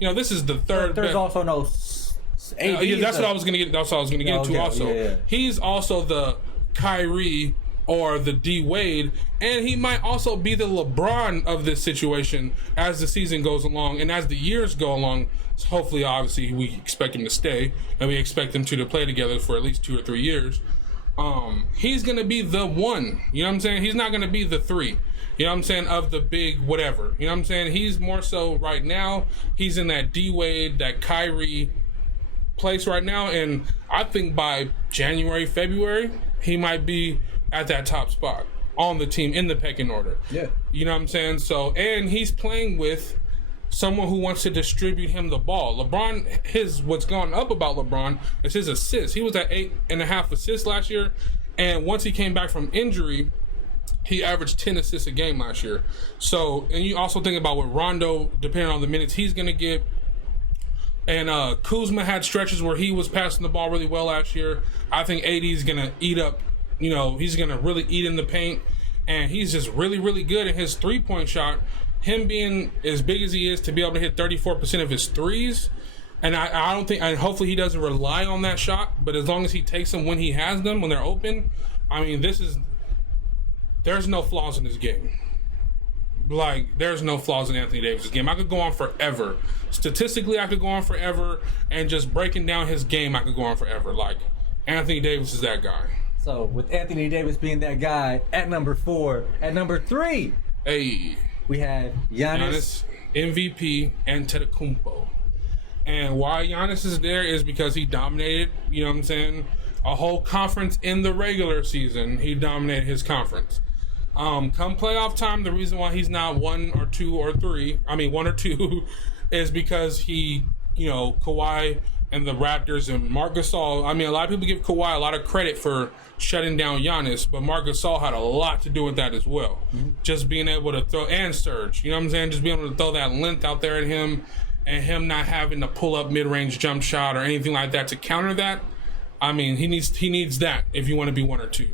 This is the third There's best. also no... AD Yeah, that's is what I was gonna get. That's what I was gonna get Okay, into. Also, yeah. he's also the Kyrie or the D Wade, and he might also be the LeBron of this situation as the season goes along and as the years go along. Hopefully, obviously, we expect him to stay, and we expect them to play together for at least 2 or 3 years. He's gonna be the one. You know what I'm saying? He's not gonna be the 3. You know what I'm saying? Of the big whatever. You know what I'm saying? He's more so right now. He's in that D Wade, that Kyrie place right now, and I think by January, February, he might be at that top spot on the team in the pecking order. Yeah. You know what I'm saying? So, and he's playing with someone who wants to distribute him the ball. LeBron, what's gone up about LeBron is his assists. He was at 8.5 assists last year. And once he came back from injury, he averaged 10 assists a game last year. So, and you also think about what Rondo, depending on the minutes he's going to get. And Kuzma had stretches where he was passing the ball really well last year. I think AD is going to eat up, he's going to really eat in the paint. And he's just really, really good at his three-point shot. Him being as big as he is to be able to hit 34% of his threes. And I don't think, and hopefully he doesn't rely on that shot, but as long as he takes them when he has them, when they're open, I mean, there's no flaws in his game. Like, there's no flaws in Anthony Davis' game. I could go on forever. Statistically, I could go on forever, and just breaking down his game, I could go on forever. Like, Anthony Davis is that guy. So, with Anthony Davis being that guy at number 4, at number 3, hey, we have Giannis, MVP, Antetokounmpo. And why Giannis is there is because he dominated, a whole conference in the regular season. He dominated his conference. Come playoff time, the reason why he's not 1 or 2 or 3, 1 or 2, is because he, Kawhi and the Raptors and Marc Gasol. A lot of people give Kawhi a lot of credit for shutting down Giannis, but Marc Gasol had a lot to do with that as well. Mm-hmm. Just being able to throw, and Serge, just being able to throw that length out there at him, and him not having to pull up mid-range jump shot or anything like that to counter that. He needs that if you want to be 1 or 2.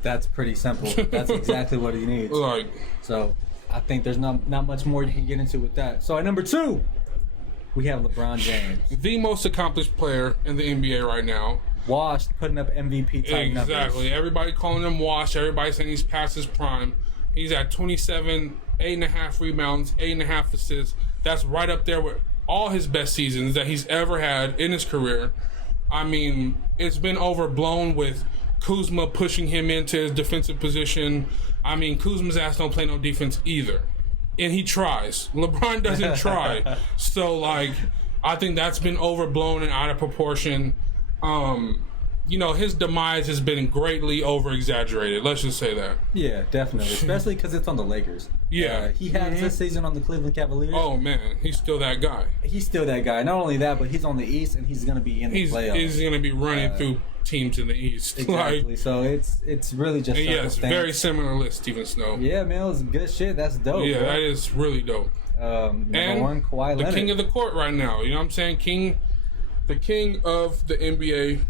That's pretty simple. That's exactly what he needs. So I think there's not much more you can get into with that. So at number 2, we have LeBron James, the most accomplished player in the NBA right now. Washed, putting up MVP type numbers. Exactly. Everybody calling him washed. Everybody saying he's past his prime. He's at 27, 8.5 rebounds, 8.5 assists. That's right up there with all his best seasons that he's ever had in his career. It's been overblown with Kuzma pushing him into his defensive position. Kuzma's ass don't play no defense either. And he tries. LeBron doesn't try. So, I think that's been overblown and out of proportion. His demise has been greatly over-exaggerated. Let's just say that. Yeah, definitely. Especially because it's on the Lakers. Yeah. He had this season on the Cleveland Cavaliers. Oh, man. He's still that guy. He's still that guy. Not only that, but he's on the East, and he's going to be in the playoffs. He's going to be running through teams in the East. Exactly. So it's really just yes, very similar list, Stephen Snow. Yeah, man, it was good shit. That's dope. Yeah, bro. That is really dope. Number 1, Kawhi Leonard. The king of the court right now. You know what I'm saying? The king of the NBA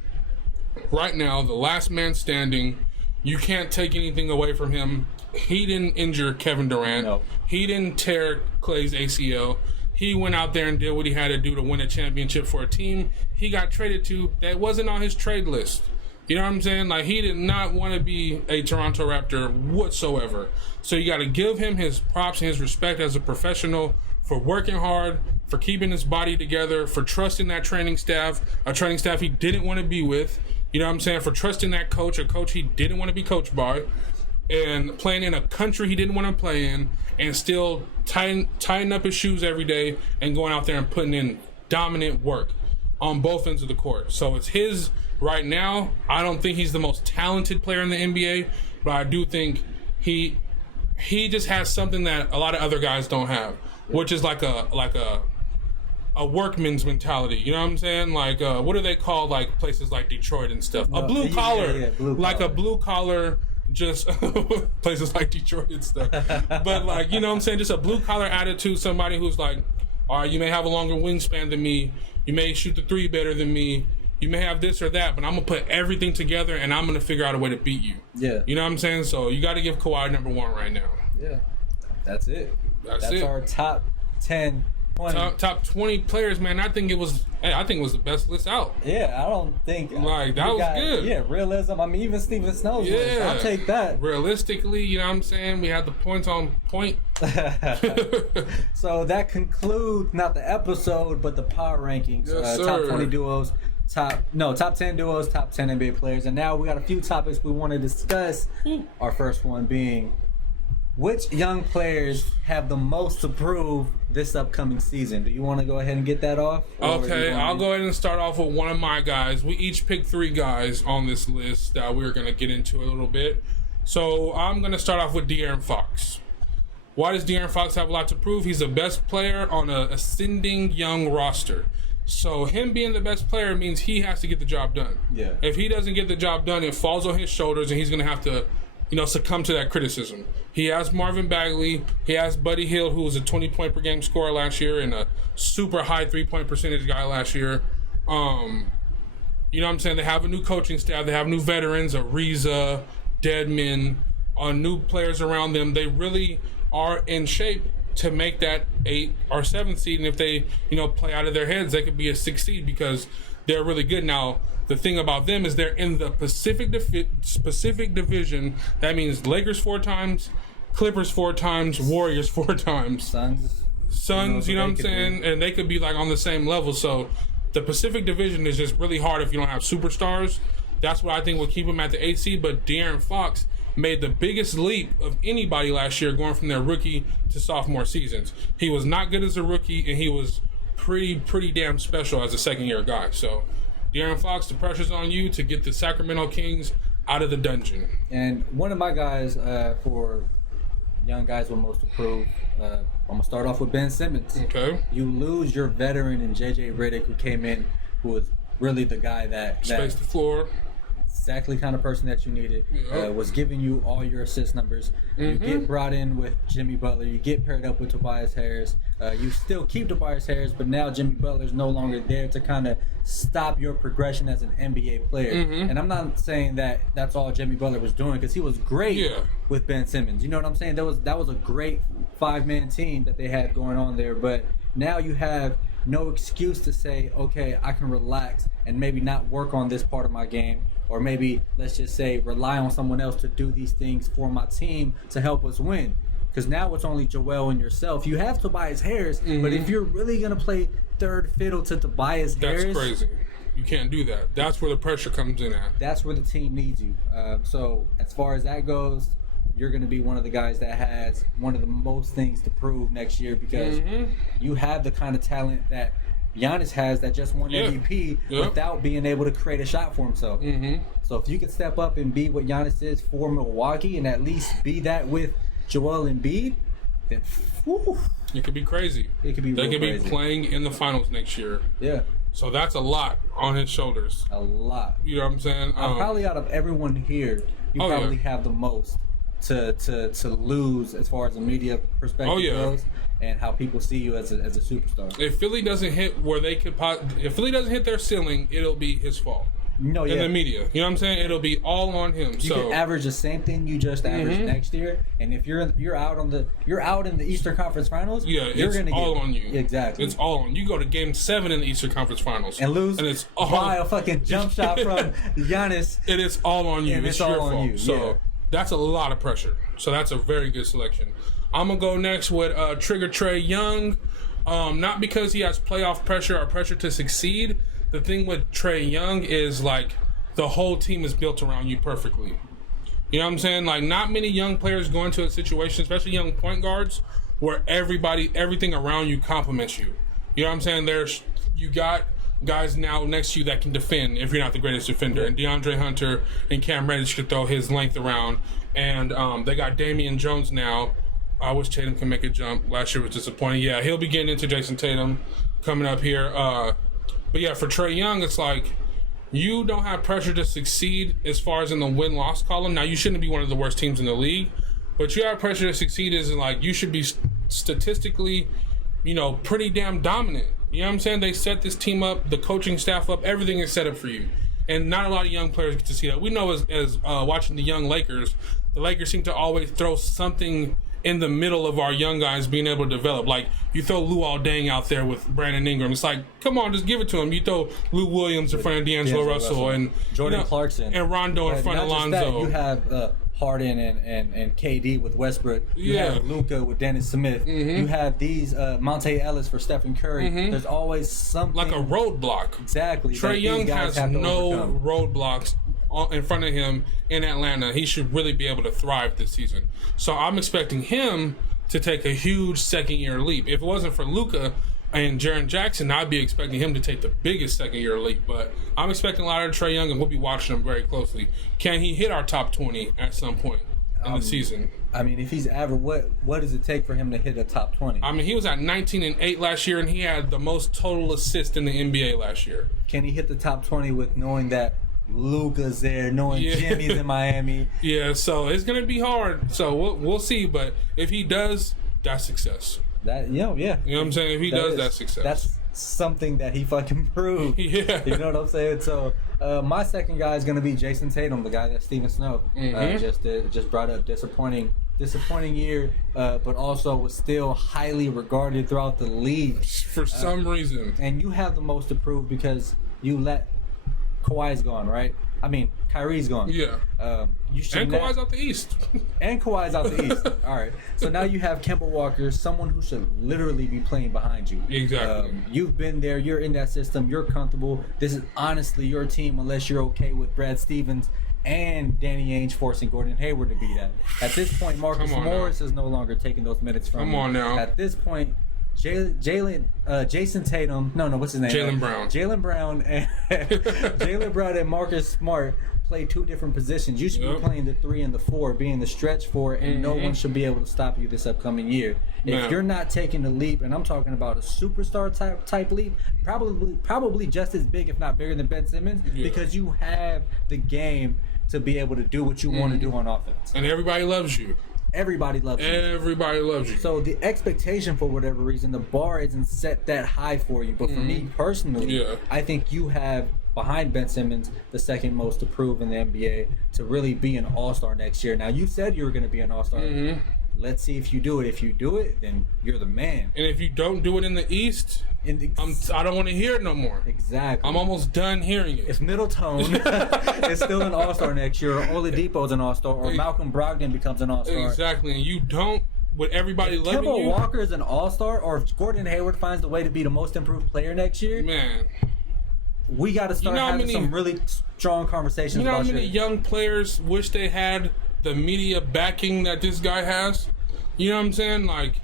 right now, the last man standing. You can't take anything away from him. He didn't injure Kevin Durant. No. He didn't tear Clay's ACL. He went out there and did what he had to do to win a championship for a team he got traded to that wasn't on his trade list. You know what I'm saying? He did not want to be a Toronto Raptor whatsoever. So you got to give him his props and his respect as a professional for working hard, for keeping his body together, for trusting that training staff, a training staff he didn't want to be with. You know what I'm saying? For trusting that coach, a coach he didn't want to be coached by, and playing in a country he didn't want to play in, and still tying up his shoes every day and going out there and putting in dominant work on both ends of the court. So it's his right now. I don't think he's the most talented player in the NBA, but I do think he just has something that a lot of other guys don't have, which is like a workman's mentality. You know what I'm saying? What do they call places like Detroit and stuff? A blue collar, a blue collar. Just places like Detroit and stuff. But you know what I'm saying? Just a blue collar attitude. Somebody who's all right, you may have a longer wingspan than me. You may shoot the 3 better than me. You may have this or that, but I'm going to put everything together and I'm going to figure out a way to beat you. Yeah. You know what I'm saying? So you got to give Kawhi number 1 right now. Yeah. That's it. That's it. Our top 10. 20. Top 20 players, man. I think it was the best list out. Yeah, I don't think that was good. Yeah, realism. Even Stephen Snow's list. I'll take that. Realistically, you know what I'm saying? We had the points on point. So that concludes not the episode, but the power rankings. Yes, top 20 duos, top 10 duos, top 10 NBA players, and now we got a few topics we want to discuss. Our first one being, which young players have the most to prove this upcoming season? Do you want to go ahead and get that off? Okay, I'll go ahead and start off with one of my guys. We each picked 3 guys on this list that we're going to get into a little bit. So I'm going to start off with De'Aaron Fox. Why does De'Aaron Fox have a lot to prove? He's the best player on an ascending young roster. So him being the best player means he has to get the job done. Yeah. If he doesn't get the job done, it falls on his shoulders, and he's going to have to, succumb to that criticism. He has Marvin Bagley. He has Buddy Hield, who was a 20-point per game scorer last year and a super high 3-point percentage guy last year. You know what I'm saying? They have a new coaching staff. They have new veterans, Ariza, Dedmon, new players around them. They really are in shape to make that 8 or 7 seed. And if they, play out of their heads, they could be a 6 seed because they're really good. Now, the thing about them is they're in the Pacific Division. That means Lakers 4 times, Clippers 4 times, Warriors 4 times. Suns, you know what I'm saying? And they could be like on the same level. So the Pacific Division is just really hard if you don't have superstars. That's what I think will keep them at the 8 seed. But De'Aaron Fox made the biggest leap of anybody last year going from their rookie to sophomore seasons. He was not good as a rookie, and he was pretty damn special as a second-year guy. So De'Aaron Fox, the pressure's on you to get the Sacramento Kings out of the dungeon. And one of my guys for young guys with most to prove, I'm going to start off with Ben Simmons. Okay. You lose your veteran in J.J. Redick, who came in, who was really the guy that Spaced the floor. Exactly kind of person that you needed, was giving you all your assist numbers. You get brought in with Jimmy Butler. You get paired up with Tobias Harris. You still keep Tobias Harris, but now Jimmy Butler's no longer there to kind of stop your progression as an NBA player. And I'm not saying that that's all Jimmy Butler was doing, because he was great with Ben Simmons. You know what I'm saying? That was a great 5-man team that they had going on there. But now you have no excuse to say, okay, I can relax and maybe not work on this part of my game. Or maybe, let's just say, rely on someone else to do these things for my team to help us win. Because now it's only Joel and yourself. You have Tobias Harris, but if you're really going to play third fiddle to Tobias Harris... That's crazy. You can't do that. That's where the pressure comes in at. That's where the team needs you. So as far as that goes, you're going to be one of the guys that has one of the most things to prove next year, because you have the kind of talent that Giannis has, that just won MVP without being able to create a shot for himself. So if you could step up and be what Giannis is for Milwaukee, and at least be that with Joel Embiid, then it could be crazy. It could be They could crazy. be playing in the finals next year. Yeah. So that's a lot on his shoulders. A lot. You know what I'm saying? Probably out of everyone here, you probably have the most to lose as far as the media perspective goes, and how people see you as a superstar. If Philly doesn't hit where they could, if Philly doesn't hit their ceiling, it'll be his fault. In the media, you know what I'm saying? It'll be all on him. You can average the same thing you just averaged next year, and if you're out in the Eastern Conference Finals, it's all on you. Exactly, it's all on you. Go to Game 7 in the Eastern Conference Finals and lose, and it's all by a fucking jump shot from Giannis. It is all on you. It's all your on fault. you. So that's a lot of pressure. So that's a very good selection. I'm gonna go next with Trigger Trae Young. Not because he has playoff pressure or pressure to succeed. The thing with Trae Young is, like, the whole team is built around you perfectly. You know what I'm saying? Like, not many young players go into a situation, especially young point guards, where everything around you compliments you. You know what I'm saying? You got guys now next to you that can defend if you're not the greatest defender. And DeAndre Hunter and Cam Reddish could throw his length around. And they got Damian Jones now. I wish Tatum could make a jump. Last year was disappointing. Yeah, he'll be getting into Jason Tatum coming up here. But yeah, for Trae Young, it's like, you don't have pressure to succeed as far as in the win-loss column. Now, you shouldn't be one of the worst teams in the league, but you have pressure to succeed as in, like, you should be statistically, pretty damn dominant. You know what I'm saying? They set this team up, the coaching staff up, everything is set up for you. And not a lot of young players get to see that. We know as watching the young Lakers, the Lakers seem to always throw something in the middle of our young guys being able to develop. Like, you throw Luol Deng out there with Brandon Ingram. It's like, come on, just give it to him. You throw Lou Williams in front of D'Angelo Russell and Jordan Clarkson and Rondo in front of Lonzo. You have Harden and KD with Westbrook. You have Luka with Dennis Smith. You have these Monte Ellis for Stephen Curry. There's always something like a roadblock. Exactly. Trae Young has no roadblocks in front of him in Atlanta. He should really be able to thrive this season. So I'm expecting him to take a huge second-year leap. If it wasn't for Luka and Jaren Jackson, I'd be expecting him to take the biggest second-year leap. But I'm expecting a lot of Trae Young, and we'll be watching him very closely. Can he hit our top 20 at some point? in the season. I mean, if he's average, what does it take for him to hit a top 20? I mean, he was at 19-8 last year, and he had the most total assists in the NBA last year. Can he hit the top 20 with knowing that Luka's there, knowing Jimmy's in Miami? Yeah, so it's gonna be hard. So we'll see. But if he does, that's success. Yeah. You know what I'm saying? If he does, that's success. That's something that he fucking proved. Yeah. You know what I'm saying? So my second guy is going to be Jason Tatum, the guy that Steven Snow just brought up. Disappointing year, but also was still highly regarded throughout the league. For some reason. And you have the most to prove because you let Kawhi's gone, right? I mean, Kyrie's gone. Yeah. You should And Kawhi's out the East. And Kawhi's out the East. All right. So now you have Kemba Walker, someone who should literally be playing behind you. Exactly. You've been there. You're in that system. You're comfortable. This is honestly your team unless you're okay with Brad Stevens and Danny Ainge forcing Gordon Hayward to be that. At this point, Marcus Morris is no longer taking those minutes from him. Come on now. At this point, Jason Tatum, what's his name? Jaylen Brown and Marcus Smart play two different positions. You should be playing the 3 and the 4, being the stretch 4, and no one should be able to stop you this upcoming year. If you're not taking the leap, and I'm talking about a superstar type leap, probably just as big, if not bigger than Ben Simmons, because you have the game to be able to do what you want to do on offense. And everybody loves you. Everybody loves you. Everybody loves you. So the expectation, for whatever reason, the bar isn't set that high for you. But for me personally, I think you have, behind Ben Simmons, the second most to prove in the NBA to really be an all-star next year. Now, you said you were going to be an all-star. Let's see if you do it. If you do it, then you're the man. And if you don't do it in the East, I don't want to hear it no more. Exactly. I'm almost done hearing it. If Middleton is still an all-star next year, or Oladipo's an all-star, or Malcolm Brogdon becomes an all-star. Exactly. And you don't, with everybody loving you. Kemba Walker is an all-star, or if Gordon Hayward finds a way to be the most improved player next year, man, we got to start having some really strong conversations about how many young players wish they had the media backing that this guy has? You know what I'm saying? Like,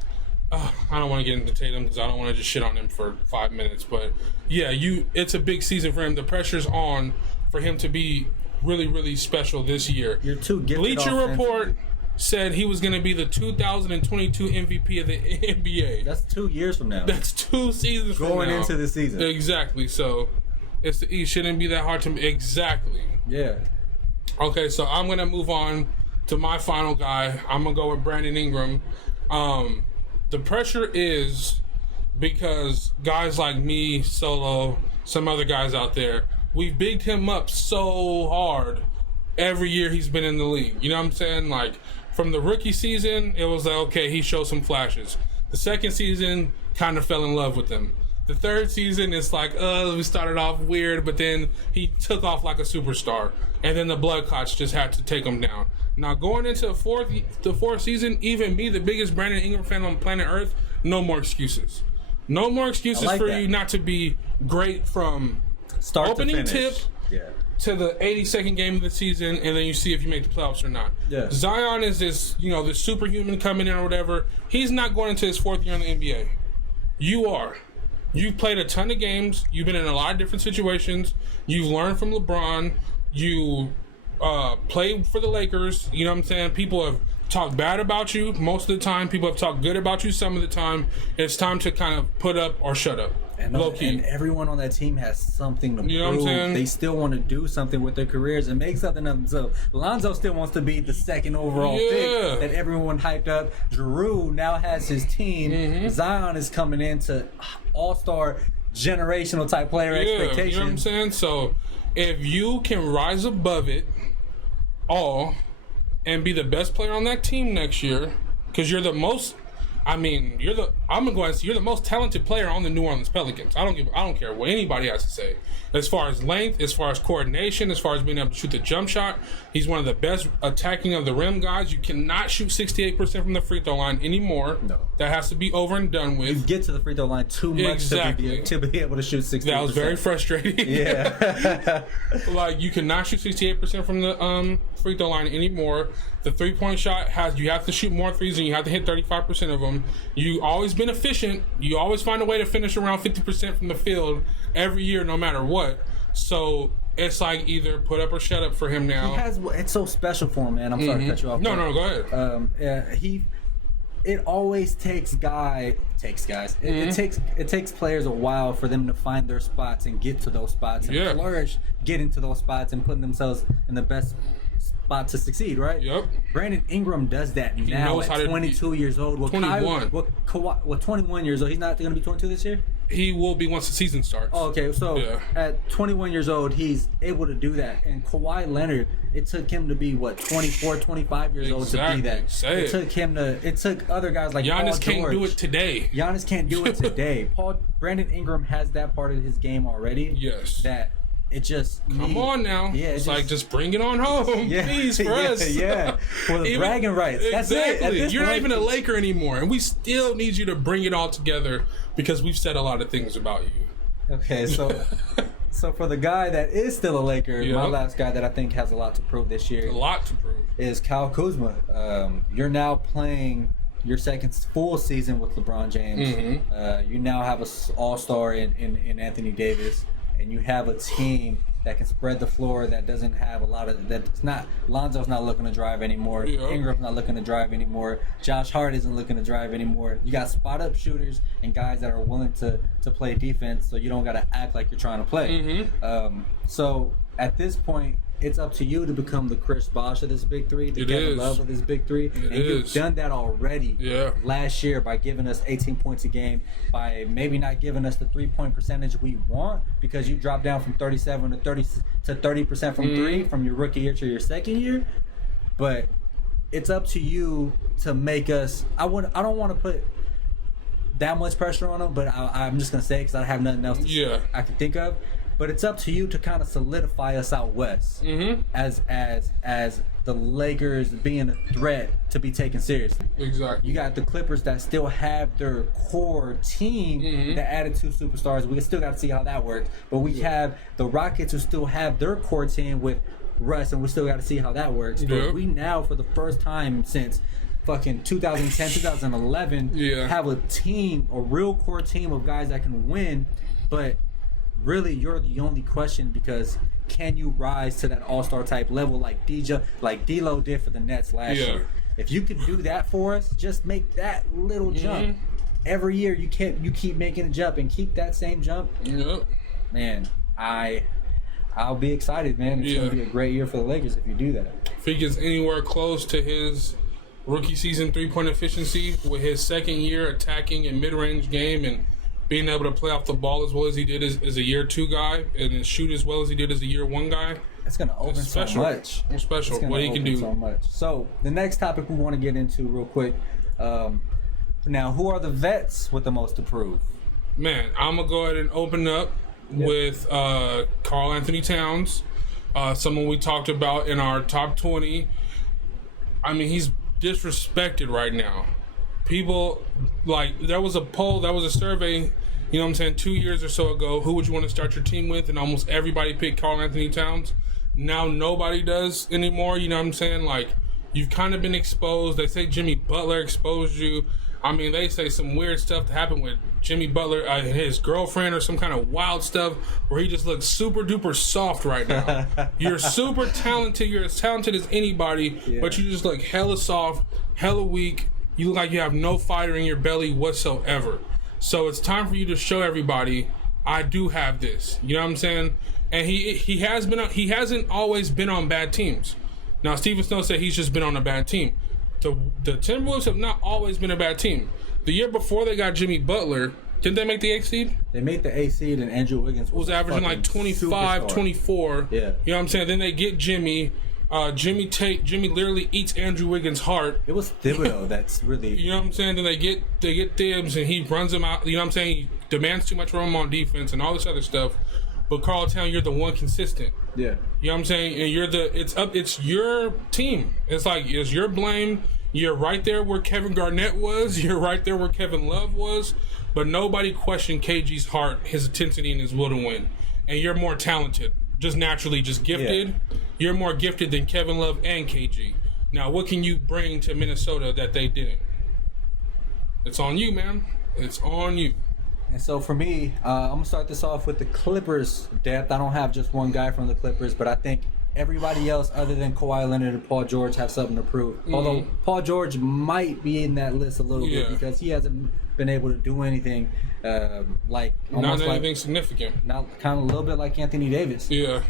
I don't want to get into Tatum because I don't want to just shit on him for 5 minutes. But, yeah, it's a big season for him. The pressure's on for him to be really, really special this year. You're too gifted. Bleacher Report said he was going to be the 2022 MVP of the NBA. That's 2 years from now. That's 2 seasons from now. Going into the season. Exactly. So, it shouldn't be that hard to... Exactly. Yeah. Okay, so I'm going to move on to my final guy. I'm going to go with Brandon Ingram. The pressure is because guys like me, Solo, some other guys out there, we've bigged him up so hard every year he's been in the league. You know what I'm saying? Like, from the rookie season, it was like, okay, he showed some flashes. The second season, kind of fell in love with him. The third season, it's like, we started off weird, but then he took off like a superstar. And then the blood clots just had to take him down. Now, going into the fourth season, even me, the biggest Brandon Ingram fan on planet Earth, no more excuses. No more excuses for you not to be great from start opening to tip to the 82nd game of the season, and then you see if you make the playoffs or not. Yeah. Zion is this superhuman coming in or whatever. He's not going into his 4th year in the NBA. You are. You've played a ton of games. You've been in a lot of different situations. You've learned from LeBron. You played for the Lakers. You know what I'm saying? People have talked bad about you most of the time. People have talked good about you some of the time. It's time to kind of put up or shut up. And everyone on that team has something to prove. You know what I'm saying? They still want to do something with their careers and make something of themselves. Lonzo still wants to be the 2nd overall pick that everyone hyped up. Drew now has his team. Zion is coming into all-star generational type player expectations. You know what I'm saying? So if you can rise above it all and be the best player on that team next year, because you're the most... I'm gonna go and say you're the most talented player on the New Orleans Pelicans. I don't care what anybody has to say. As far as length, as far as coordination, as far as being able to shoot the jump shot, he's one of the best attacking of the rim guys. You cannot shoot 68% from the free throw line anymore. No. That has to be over and done with. You get to the free throw line too much to be able to shoot 68%. That was very frustrating. Yeah. Like, you cannot shoot 68% from the free throw line anymore. The 3-point shot you have to shoot more threes and you have to hit 35% of them. You always been efficient. You always find a way to finish around 50% from the field every year, no matter what. So it's like either put up or shut up for him now. He has. It's so special for him, man. I'm sorry to cut you off. No, go ahead. Yeah, it always takes guys. It takes players a while for them to find their spots and get to those spots and flourish, get into those spots and putting themselves in the best spot to succeed. Right. Yep. Brandon Ingram does that now at 22 years old. 21. With 21 years old, he's not going to be 22 this year. He will be once the season starts. Oh, okay, so at 21 years old, he's able to do that. And Kawhi Leonard, it took him to be, 24, 25 years old to be that. It took other guys like Giannis Paul can't George. do it today. Giannis can't do it today. Brandon Ingram has that part of his game already. Yes. That it just... Come on now. Yeah, it's like, just bring it on home, please, for us. Yeah, for the bragging rights. That's exactly. it. You're not even a Laker anymore, and we still need you to bring it all together because we've said a lot of things about you. Okay, so for the guy that is still a Laker, my last guy that I think has a lot to prove this year, is Kyle Kuzma. You're now playing your second full season with LeBron James. You now have an all-star in Anthony Davis, and you have a team that can spread the floor, that doesn't have a lot of... Lonzo's not looking to drive anymore. Ingram's not looking to drive anymore. Josh Hart isn't looking to drive anymore. You got spot-up shooters and guys that are willing to play defense, so you don't got to act like you're trying to play. So at this point, it's up to you to become the Chris Bosh of this Big Three, the Kevin Love of this Big Three. You've done that already last year by giving us 18 points a game, by maybe not giving us the 3-point percentage we want because you dropped down from 37 to 30% from three from your rookie year to your second year. But it's up to you to make us... I don't want to put that much pressure on them, but I'm just going to say it because I have nothing else I can think of. But it's up to you to kind of solidify us out west as the Lakers being a threat to be taken seriously. Exactly. You got the Clippers that still have their core team that added 2 superstars. We still got to see how that works. But we have the Rockets who still have their core team with Russ, and we still got to see how that works. But we now, for the first time since fucking 2010, 2011, have a team, a real core team of guys that can win. But really, you're the only question because can you rise to that all-star type level like D'Lo did for the Nets last year? If you can do that for us, just make that little jump. Every year you keep making a jump and keep that same jump. Man, I'll be excited, man. It's going to be a great year for the Lakers if you do that. If he gets anywhere close to his rookie season 3-point efficiency with his second year attacking in mid-range game and being able to play off the ball as well as he did as a year 2 guy and shoot as well as he did as a year 1 guy. It's going to open so much. It's special what he can do. So much. So the next topic we want to get into real quick. Now, who are the vets with the most to prove? Man, I'm going to go ahead and open up with Karl Anthony Towns, someone we talked about in our top 20. I mean, he's disrespected right now. People, there was a poll, that was a survey, 2 years or so ago, who would you want to start your team with? And almost everybody picked Karl Anthony Towns. Now nobody does anymore, you've kind of been exposed. They say Jimmy Butler exposed you. I mean, they say some weird stuff happened with Jimmy Butler and his girlfriend or some kind of wild stuff where he just looks super duper soft right now. You're super talented. You're as talented as anybody, but you just look hella soft, hella weak. You look like you have no fire in your belly whatsoever. So it's time for you to show everybody, I do have this. You know what I'm saying? And he hasn't always been on bad teams. Now, Stephen Snow said he's just been on a bad team. The Timberwolves have not always been a bad team. The year before they got Jimmy Butler, didn't they make the 8th seed? They made the 8th seed, and Andrew Wiggins was averaging like 25, 24. Yeah. You know what I'm saying? Then they get Jimmy. Jimmy literally eats Andrew Wiggins' heart. It was Thibodeau that's really... You know what I'm saying? Then they get Thibs, and he runs them out. You know what I'm saying? He demands too much from him on defense and all this other stuff. But Karl Towns, you're the one consistent. Yeah. You know what I'm saying? And it's your team. It's your blame. You're right there where Kevin Garnett was. You're right there where Kevin Love was. But nobody questioned KG's heart, his intensity, and his will to win. And you're more talented. Just naturally, just gifted. Yeah. You're more gifted than Kevin Love and KG. Now, what can you bring to Minnesota that they didn't? It's on you, man. It's on you. And so for me, I'm gonna start this off with the Clippers depth. I don't have just one guy from the Clippers, but I think everybody else other than Kawhi Leonard and Paul George have something to prove. Although Paul George might be in that list a little bit because he hasn't been able to do anything not anything significant. Not kind of a little bit like Anthony Davis. Yeah.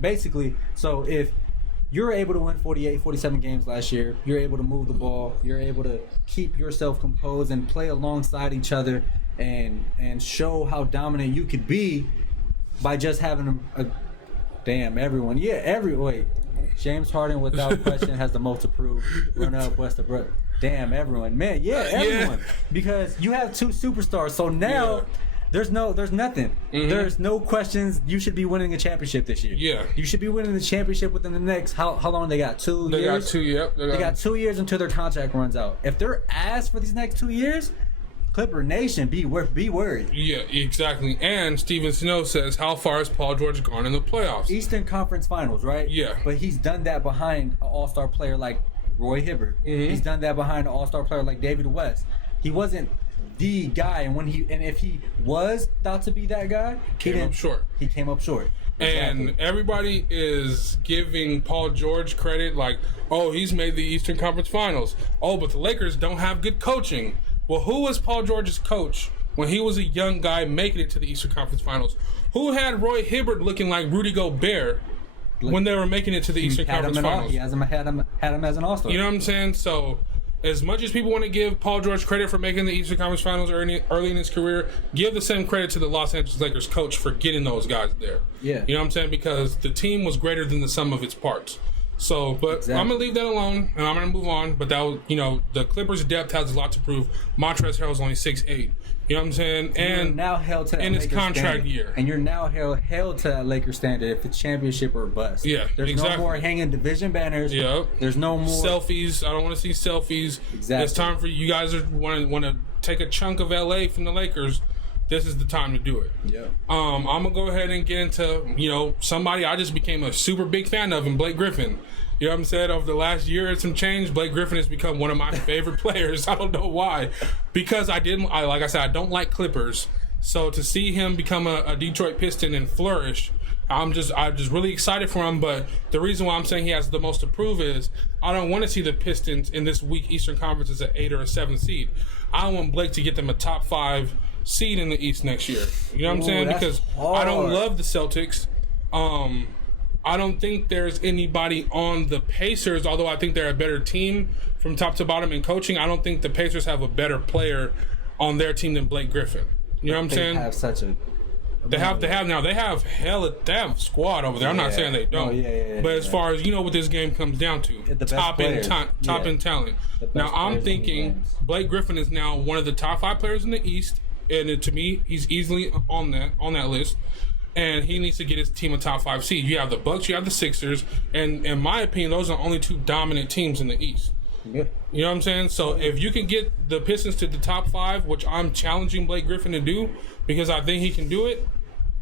Basically, so if you're able to win 48, 47 games last year, you're able to move the ball, you're able to keep yourself composed and play alongside each other and show how dominant you could be by just having everyone. James Harden without question has the most to prove. Run up Westbrook. Damn, everyone. Man, everyone. Because you have two superstars. So now there's nothing. Mm-hmm. There's no questions. You should be winning a championship this year. Yeah. You should be winning the championship within the next, how long they got? 2 years? They got 2, yep. They got 2 years until their contract runs out. If they're asked for these next 2 years, Clipper Nation, be worried. Yeah, exactly. And Steven Snow says, how far has Paul George gone in the playoffs? Eastern Conference Finals, right? Yeah. But he's done that behind an all-star player like Roy Hibbert. Mm-hmm. He's done that behind an all-star player like David West. He wasn't the guy, and if he was thought to be that guy, he came up short. And Exactly. everybody is giving Paul George credit like, oh, he's made the Eastern Conference Finals. Oh, but the Lakers don't have good coaching. Well, who was Paul George's coach when he was a young guy making it to the Eastern Conference Finals? Who had Roy Hibbert looking like Rudy Gobert when they were making it to the Eastern Conference Finals? He had him as an all-star. You know what I'm saying? So, as much as people want to give Paul George credit for making the Eastern Conference Finals early in his career, give the same credit to the Los Angeles Lakers coach for getting those guys there. Yeah. You know what I'm saying? Because the team was greater than the sum of its parts. So, but Exactly. I'm going to leave that alone, and I'm going to move on. But that was, the Clippers' depth has a lot to prove. Montrezl Harrell's only 6'8". You know what I'm saying? And you're now held to that in his Lakers contract standard. year. And you're now held to that Lakers standard if it's championship or bust. Yeah, There's exactly. no more hanging division banners. Yep. There's no more selfies. I don't want to see selfies. Exactly. It's time for you guys want to take a chunk of LA from the Lakers. This is the time to do it. Yeah. I'm gonna go ahead and get into somebody I just became a super big fan of, in Blake Griffin. You know what I'm saying? Over the last year and some change, Blake Griffin has become one of my favorite players. I don't know why, because like I said, I don't like Clippers. So to see him become a Detroit Piston and flourish, I'm just really excited for him. But the reason why I'm saying he has the most to prove is I don't want to see the Pistons in this weak Eastern Conference as an 8 or a 7 seed. I want Blake to get them a top 5 seed in the East next year. You know what I'm saying? Because I don't love the Celtics. I don't think there's anybody on the Pacers, although I think they're a better team from top to bottom in coaching. I don't think the Pacers have a better player on their team than Blake Griffin. You know what I'm saying? They have a squad over there. I'm not saying they don't. But as far as what this game comes down to, top end talent. Now I'm thinking Blake Griffin is now one of the top 5 players in the East, and to me, he's easily on that list. And he needs to get his team a top 5 seed. You have the Bucks, you have the Sixers, and in my opinion, those are the only 2 dominant teams in the East. Yeah. You know what I'm saying? So if you can get the Pistons to the top 5, which I'm challenging Blake Griffin to do, because I think he can do it,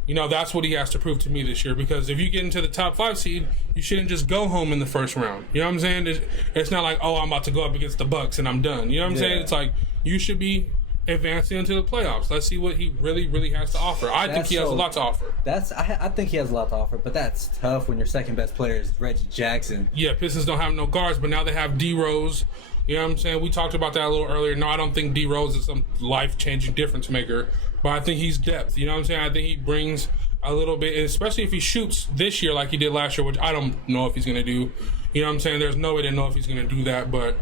that's what he has to prove to me this year. Because if you get into the top 5 seed, you shouldn't just go home in the first round. You know what I'm saying? It's not like, oh, I'm about to go up against the Bucks and I'm done. You know what I'm saying? It's like you should be advancing into the playoffs. Let's see what he really, really has to offer. I think he has a lot to offer. I think he has a lot to offer, but that's tough when your second best player is Reggie Jackson. Yeah, Pistons don't have no guards, but now they have D Rose. You know what I'm saying? We talked about that a little earlier. No, I don't think D Rose is some life-changing difference maker, but I think he's depth. You know what I'm saying? I think he brings a little bit, especially if he shoots this year like he did last year, which I don't know if he's going to do. You know what I'm saying? There's no way to know if he's going to do that, but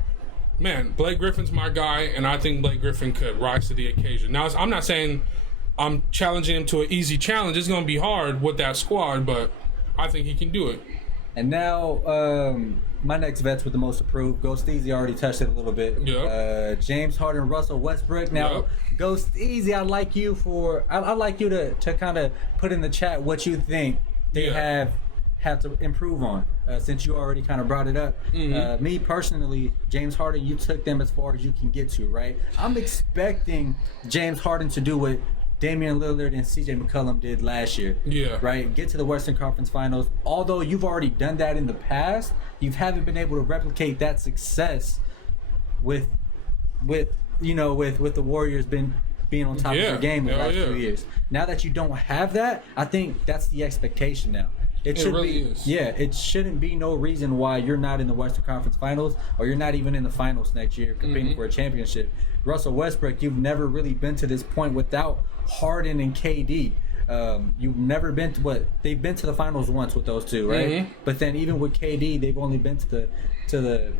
man, Blake Griffin's my guy, and I think Blake Griffin could rise to the occasion. Now, I'm not saying I'm challenging him to an easy challenge. It's going to be hard with that squad, but I think he can do it. And now, my next vets with the most approved. Ghost Easy already touched it a little bit. Yeah. James Harden, Russell Westbrook. Now, Ghost Easy, I'd like you to kind of put in the chat what you think they have to improve on, since you already kind of brought it up. Mm-hmm. Me personally, James Harden, you took them as far as you can get to, right? I'm expecting James Harden to do what Damian Lillard and CJ McCollum did last year. Yeah. Right? Get to the Western Conference Finals. Although you've already done that in the past, you haven't been able to replicate that success with the Warriors being on top of Yeah. your game in the Hell last yeah. few years. Now that you don't have that, I think that's the expectation now. It should really be, is. yeah. It shouldn't be no reason why you're not in the Western Conference Finals or you're not even in the finals next year competing for a championship. Russell Westbrook, you've never really been to this point without Harden and KD. You've never been to they've been to the finals once with those two, right? But then even with KD, they've only been to the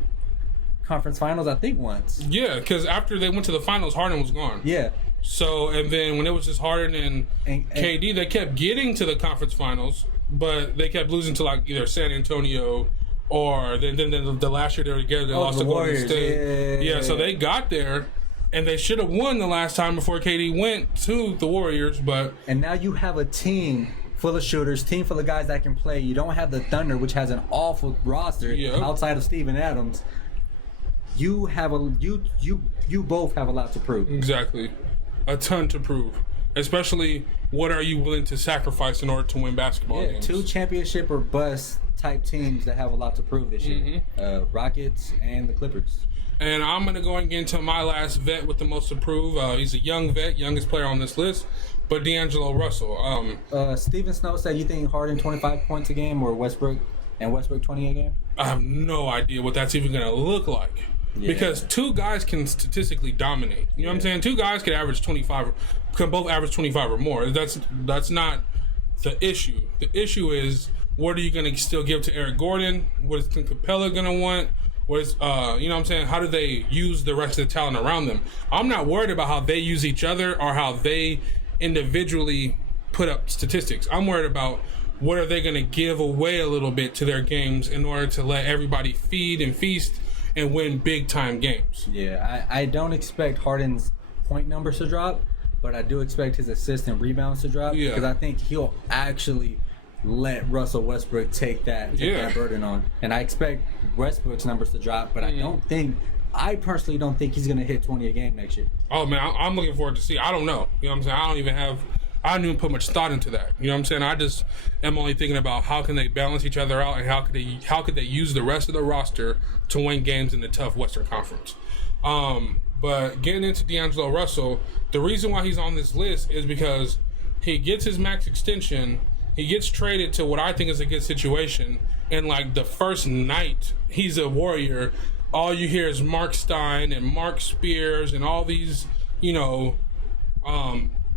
conference finals, I think, once. Yeah, because after they went to the finals, Harden was gone. Yeah. So, and then when it was just Harden and KD, they kept getting to the conference finals, but they kept losing to like either San Antonio or then the last year they were together, they lost the to Golden Warriors. State. Yeah. So they got there, and they should have won the last time before KD went to the Warriors, but And now you have a team full of shooters, team full of guys that can play. You don't have the Thunder, which has an awful roster Yeah. outside of Steven Adams. You have you both have a lot to prove. exactly, a ton to prove. Especially, what are you willing to sacrifice in order to win basketball Yeah, games? 2 championship or bust type teams that have a lot to prove this year. Rockets and the Clippers. And I'm going to go and get into my last vet with the most to prove. He's a young vet, youngest player on this list, but D'Angelo Russell. Stephen Snow said, you think Harden 25 points a game or Westbrook 20 a game? I have no idea what that's even going to look like. Yeah. Because 2 guys can statistically dominate. You know what I'm saying? 2 guys can average 25, can both average 25 or more. That's not the issue. The issue is, what are you going to still give to Eric Gordon? What is Clint Capella going to want? What is, you know what I'm saying? How do they use the rest of the talent around them? I'm not worried about how they use each other or how they individually put up statistics. I'm worried about what are they going to give away a little bit to their games in order to let everybody feed and feast and win big time games. Yeah, I don't expect Harden's point numbers to drop, but I do expect his assist and rebounds to drop Yeah. because I think he'll actually let Russell Westbrook take that burden on. And I expect Westbrook's numbers to drop, but I personally don't think he's going to hit 20 a game next year. Oh man, I'm looking forward to see. I don't know. You know what I'm saying? I don't even put much thought into that. You know what I'm saying? I just am only thinking about how can they balance each other out and how could they use the rest of the roster to win games in the tough Western Conference. But getting into D'Angelo Russell, the reason why he's on this list is because he gets his max extension, he gets traded to what I think is a good situation, and like the first night he's a Warrior, all you hear is Mark Stein and Mark Spears and all these, you know,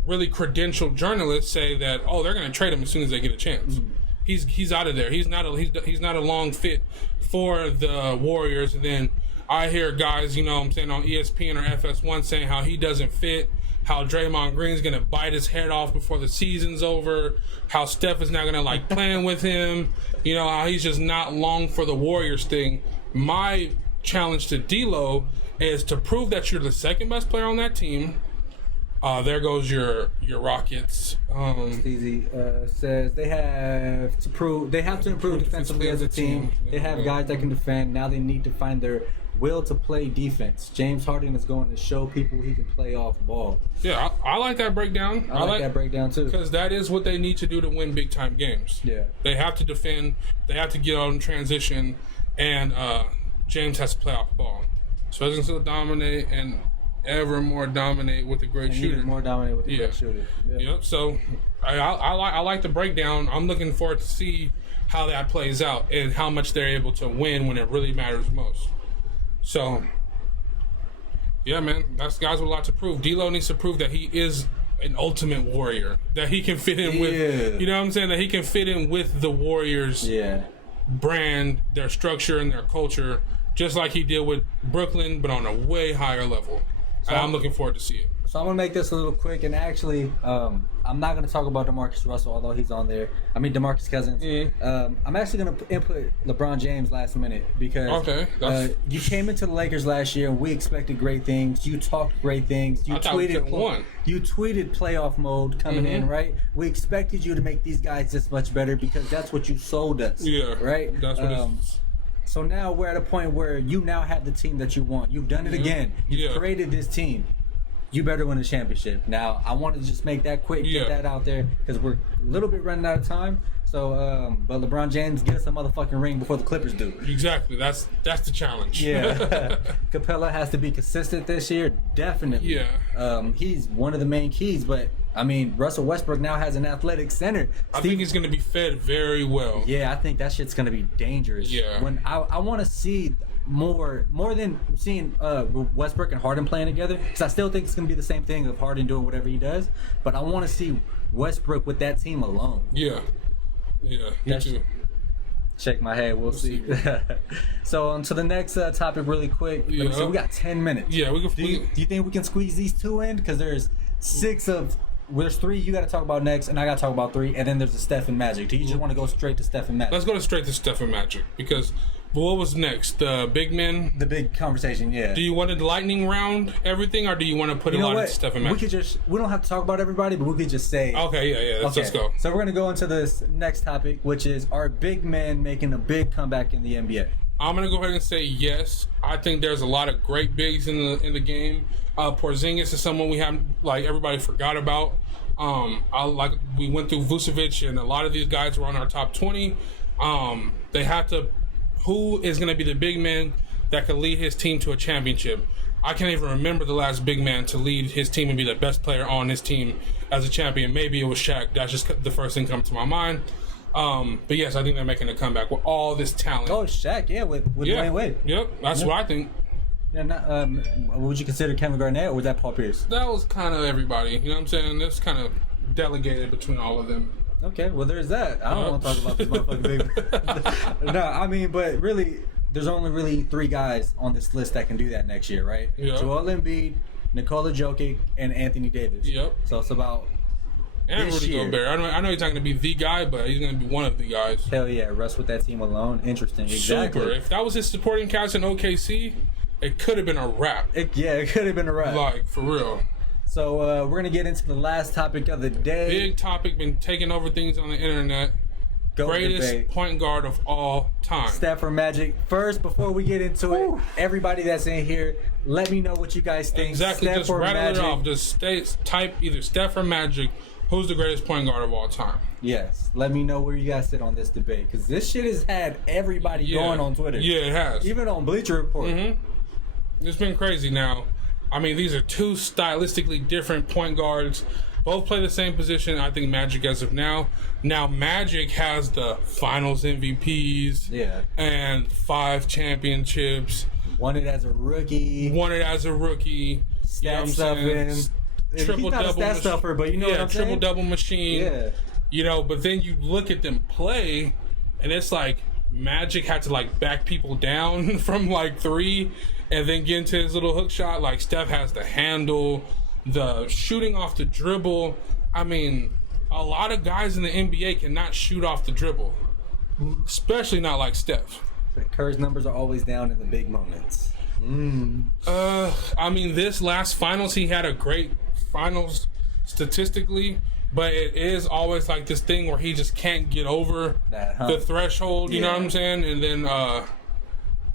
really credentialed journalists say that, oh, they're going to trade him as soon as they get a chance. He's out of there. He's not a long fit for the Warriors. And then I hear guys, you know what I'm saying, on ESPN or FS1 saying how he doesn't fit, how Draymond Green's going to bite his head off before the season's over, how Steph is not going to like playing with him, you know, how he's just not long for the Warriors thing. My challenge to D'Lo is to prove that you're the second best player on that team. There goes your Rockets. Easy says they have to improve defensively as a team. They have guys that can defend. Now they need to find their will to play defense. James Harden is going to show people he can play off ball. Yeah, I like that breakdown. I like that breakdown too. Because that is what they need to do to win big time games. Yeah. They have to defend, they have to get on transition, and James has to play off ball. So he's going to dominate and ever more dominate with a great shooter. Even more dominant with a great shooter. Yeah. Yep. So I like the breakdown. I'm looking forward to see how that plays out and how much they're able to win when it really matters most. So, yeah, man, that's guys with a lot to prove. D'Lo needs to prove that he is an ultimate warrior, that he can fit in with, you know what I'm saying, that he can fit in with the Warriors brand, their structure, and their culture, just like he did with Brooklyn, but on a way higher level. So I'm looking forward to see it. So I'm going to make this a little quick, and actually, I'm not going to talk about DeMarcus Russell, although he's on there. I mean, DeMarcus Cousins. I'm actually going to input LeBron James last minute because you came into the Lakers last year, and we expected great things. You talked great things. You tweeted playoff mode coming in, right? We expected you to make these guys this much better because that's what you sold us. Yeah. Right? That's what it is. So now we're at a point where you now have the team that you want. You've done it again. You've created this team. you better win a championship. Now, I want to just make that quick, Yeah. get that out there, because we're a little bit running out of time. So, but LeBron James, get us a motherfucking ring before the Clippers do. Exactly. That's the challenge. Yeah. Capella has to be consistent this year, definitely. Yeah. He's one of the main keys, but, I mean, Russell Westbrook now has an athletic center. I think he's going to be fed very well. Yeah, I think that shit's going to be dangerous. Yeah. When I want to see more than seeing Westbrook and Harden playing together, because I still think it's going to be the same thing of Harden doing whatever he does, but I want to see Westbrook with that team alone. Yeah. Yeah. Me too. Shake my head. We'll see. So on to the next topic really quick. Yeah. So we got 10 minutes. Yeah, we can. Do you think we can squeeze these two in? Because there's there's 3 you got to talk about next, and I got to talk about 3, and then there's the Steph and Magic. Do you just want to go straight to Steph and Magic? Let's go straight to Steph and Magic, because what was next? The big men? The big conversation, yeah. Do you want the lightning round everything, or do you want to put a lot of Steph and Magic? We don't have to talk about everybody, but we could just say. Okay, yeah. Let's go. So we're going to go into this next topic, which is, are big men making a big comeback in the NBA? I'm gonna go ahead and say yes. I think there's a lot of great bigs in the game. Porzingis is someone we have everybody forgot about. We went through Vucevic, and a lot of these guys were on our top 20. They have to. Who is going to be the big man that could lead his team to a championship? I can't even remember the last big man to lead his team and be the best player on his team as a champion. Maybe it was Shaq. That's just the first thing comes to my mind. But yes, I think they're making a comeback with all this talent. Oh, Shaq, yeah, with Dwayne Wade. Yep, that's what I think. Yeah, would you consider Kevin Garnett, or was that Paul Pierce? That was kind of everybody. You know what I'm saying? That's kind of delegated between all of them. Okay, well, there's that. I don't want to talk about this motherfucking big. No, I mean, but really, there's only really 3 guys on this list that can do that next year, right? Yeah. Joel Embiid, Nikola Jokic, and Anthony Davis. Yep. So it's about and this Rudy year. Gobert. I know he's not going to be the guy, but he's going to be one of the guys. Hell yeah, Russ with that team alone. Interesting. Exactly. Super. If that was his supporting cast in OKC, it could have been a wrap. It could have been a wrap. For real. So we're going to get into the last topic of the day. Big topic, been taking over things on the internet. Greatest point guard of all time. Steph or Magic. First, before we get into it, everybody that's in here, let me know what you guys think. Exactly. Steph just or rattle Magic? it off. Just type either Steph or Magic. Who's the greatest point guard of all time? Yes. Let me know where you guys sit on this debate, because this shit has had everybody going on Twitter. Yeah, it has. Even on Bleacher Report. Mm-hmm. It's been crazy now. I mean, these are 2 stylistically different point guards. Both play the same position. I think Magic as of now. Now Magic has the Finals MVPs. Yeah. And 5 championships. Won it as a rookie. Stat stuffing. Triple He's not double. a stat stuffer, but you know what I'm saying? Triple double machine. Yeah. You know, but then you look at them play, and it's like Magic had to back people down from 3, and then get into his little hook shot. Like Steph has the handle, the shooting off the dribble. I mean, a lot of guys in the NBA cannot shoot off the dribble, especially not like Steph. So Kerr's numbers are always down in the big moments. I mean, this last finals, he had a great finals statistically, but it is always this thing where he just can't get over the threshold. You know what I'm saying? And then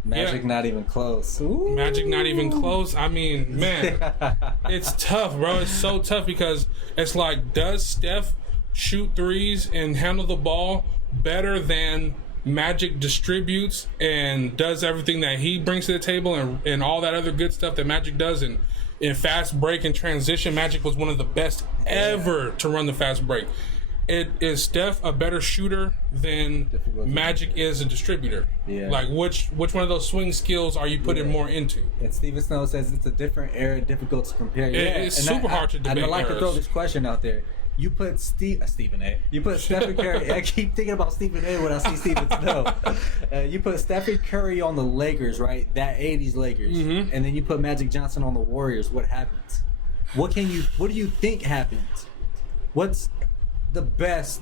Magic not even close. Ooh. Magic not even close. I mean, man, it's tough, bro. It's so tough because it's does Steph shoot threes and handle the ball better than Magic distributes and does everything that he brings to the table and all that other good stuff that Magic does? And in fast break and transition, Magic was one of the best ever to run the fast break. Is Steph a better shooter than Magic is a distributor? Yeah. Which one of those swing skills are you putting more into? And Steven Snow says it's a different era, difficult to compare. It's super hard to debate. I'd like to eras. throw this question out there. You put Stephen A. You put Stephen Curry. I keep thinking about Stephen A. when I see Steven Snow. You put Stephen Curry on the Lakers, right? That '80s Lakers, and then you put Magic Johnson on the Warriors. What happens? What do you think happens? What's the best,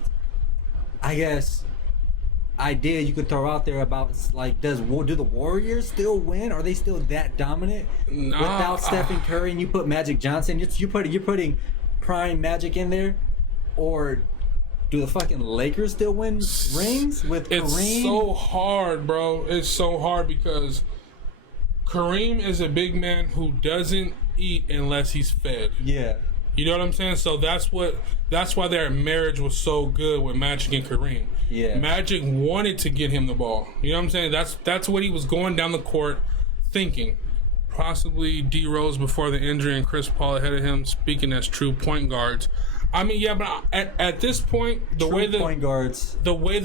I guess, idea you could throw out there about do the Warriors still win? Are they still that dominant without Stephen Curry? And you put Magic Johnson. You're putting prime Magic in there, or do the fucking Lakers still win rings with Kareem? It's so hard, bro. It's so hard because Kareem is a big man who doesn't eat unless he's fed. Yeah. You know what I'm saying? So that's why their marriage was so good with Magic and Kareem. Yeah. Magic wanted to get him the ball. You know what I'm saying? That's what he was going down the court thinking. Possibly D Rose before the injury and Chris Paul ahead of him, speaking as true point guards. I mean, yeah, but at this point, the way the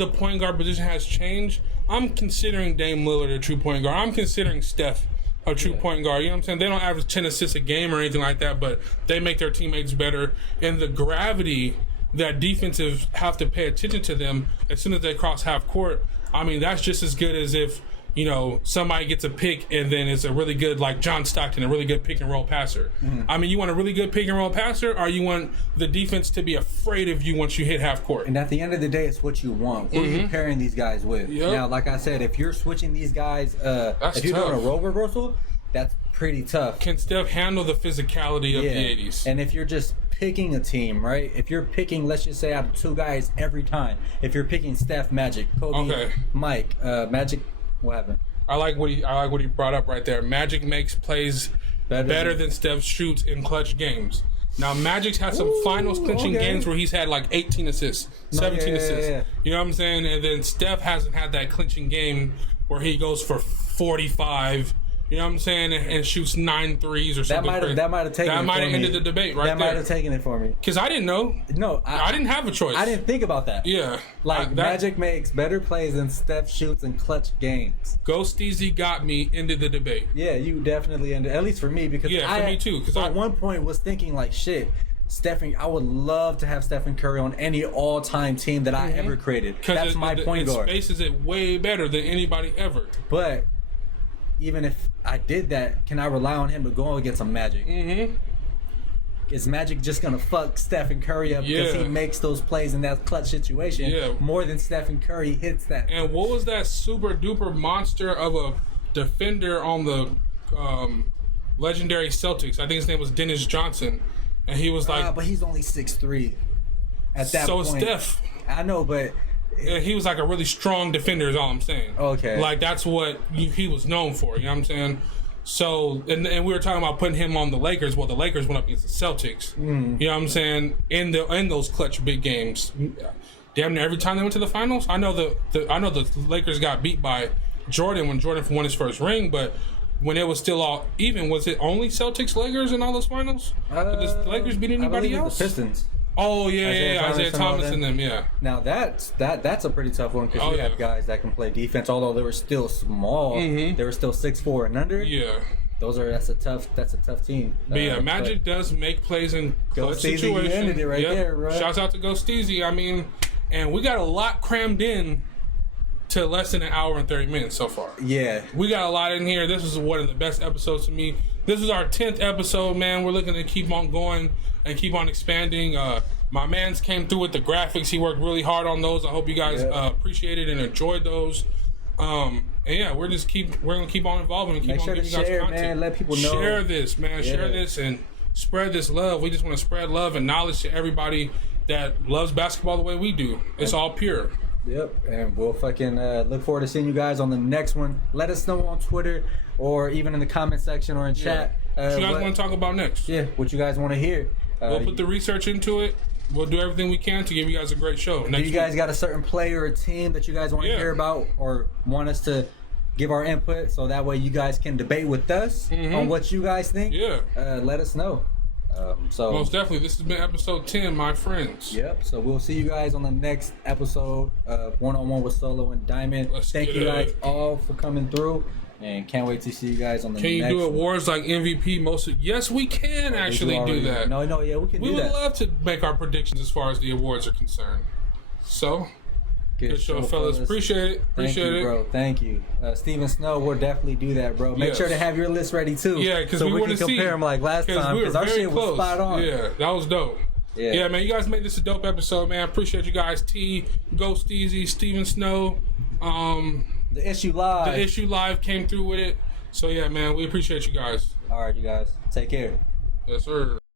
point guard position has changed, I'm considering Dame Lillard a true point guard. I'm considering Steph a true point guard. You know what I'm saying? They don't average 10 assists a game or anything like that, but they make their teammates better. And the gravity that defensives have to pay attention to them as soon as they cross half court, I mean, that's just as good as if, you know, somebody gets a pick and then it's a really good, like John Stockton, a really good pick and roll passer. I mean, you want a really good pick and roll passer, or you want the defense to be afraid of you once you hit half court? And at the end of the day, it's what you want. Who are you pairing these guys with? Yep. Now, like I said, if you're switching these guys, if you're tough. doing a role reversal, that's pretty tough. Can Steph handle the physicality of the 80s? And if you're just picking a team, right? If you're picking, let's just say, out of two guys every time. If you're picking Steph, Magic, Kobe, Mike, Magic, what happened? I like what he brought up right there. Magic makes plays better than Steph shoots in clutch games. Now, Magic's had some finals clinching games where he's had like 18 assists, 17 assists. Yeah. You know what I'm saying? And then Steph hasn't had that clinching game where he goes for 45. You know what I'm saying? And shoots 9 threes or something. That might have taken it for me. That might have ended the debate right there. That might have taken it for me. Because I didn't know. No. I didn't have a choice. I didn't think about that. Yeah. Magic makes better plays than Steph shoots in clutch games. Ghost Easy got me into the debate. Yeah, you definitely ended. At least for me. Because for me too. Because at one point was thinking like, shit, I would love to have Stephen Curry on any all-time team that I ever created. That's my point guard. It spaces it way better than anybody ever. But even if I did that, can I rely on him to go against a Magic? Is Magic just gonna fuck Stephen Curry up because he makes those plays in that clutch situation more than Stephen Curry hits that? And what was that super duper monster of a defender on the legendary Celtics? I think his name was Dennis Johnson, and he was like, but he's only 6'3". At that point, so Steph. I know, but. He was like a really strong defender is all I'm saying. Okay. Like that's what he was known for, you know what I'm saying? So, and we were talking about putting him on the Lakers. Well, the Lakers went up against the Celtics. You know what I'm saying? In those clutch big games. Damn near every time they went to the finals. I know the Lakers got beat by Jordan when Jordan won his first ring, but when it was still all even, was it only Celtics Lakers in all those finals? Did the Lakers beat anybody else? The Pistons. Oh yeah, Isaiah Thomas and them, yeah. Now that's a pretty tough one because you have guys that can play defense. Although they were still small, they were still 6'4" and under. Yeah, that's a tough team. But Magic does make plays in clutch situations. You ended it right there, right? Shouts out to Ghost Easy. I mean, and we got a lot crammed in to less than an hour and 30 minutes so far. Yeah, we got a lot in here. This is one of the best episodes to me. This is our 10th episode, man. We're looking to keep on going and keep on expanding. My man's came through with the graphics. He worked really hard on those. I hope you guys appreciated and enjoyed those. And yeah, we're gonna keep on evolving and keep Make on sure giving to you guys share, content. man. Let people know. Share this, man. Yeah. Share this and spread this love. We just want to spread love and knowledge to everybody that loves basketball the way we do. It's all pure. Yep, and we'll fucking look forward to seeing you guys on the next one. Let us know on Twitter or even in the comment section or in chat. What you guys want to talk about next? Yeah, what you guys want to hear. We'll put the research into it. We'll do everything we can to give you guys a great show. Do you guys got a certain player or team that you guys want to hear about or want us to give our input so that way you guys can debate with us on what you guys think? Yeah. Let us know. So most definitely, this has been episode 10, my friends. Yep. So we'll see you guys on the next episode of One-on-One with Solo and Diamond. Thank you guys all for coming through. And can't wait to see you guys on the next one. Can you do awards like MVP? Yes, we can actually do that. No, yeah, we can do that. We would love to make our predictions as far as the awards are concerned. So, good show, fellas. Appreciate it. Appreciate it. Bro. Thank you. Steven Snow, we'll definitely do that, bro. Make sure to have your list ready, too. Yeah, because so we can compare them like last time, because our shit was spot on. Yeah, that was dope. Yeah, man, you guys made this a dope episode, man. Appreciate you guys. T, Ghost Easy, Steven Snow, The Issue Live. The Issue Live came through with it. So, yeah, man, we appreciate you guys. All right, you guys. Take care. Yes, sir.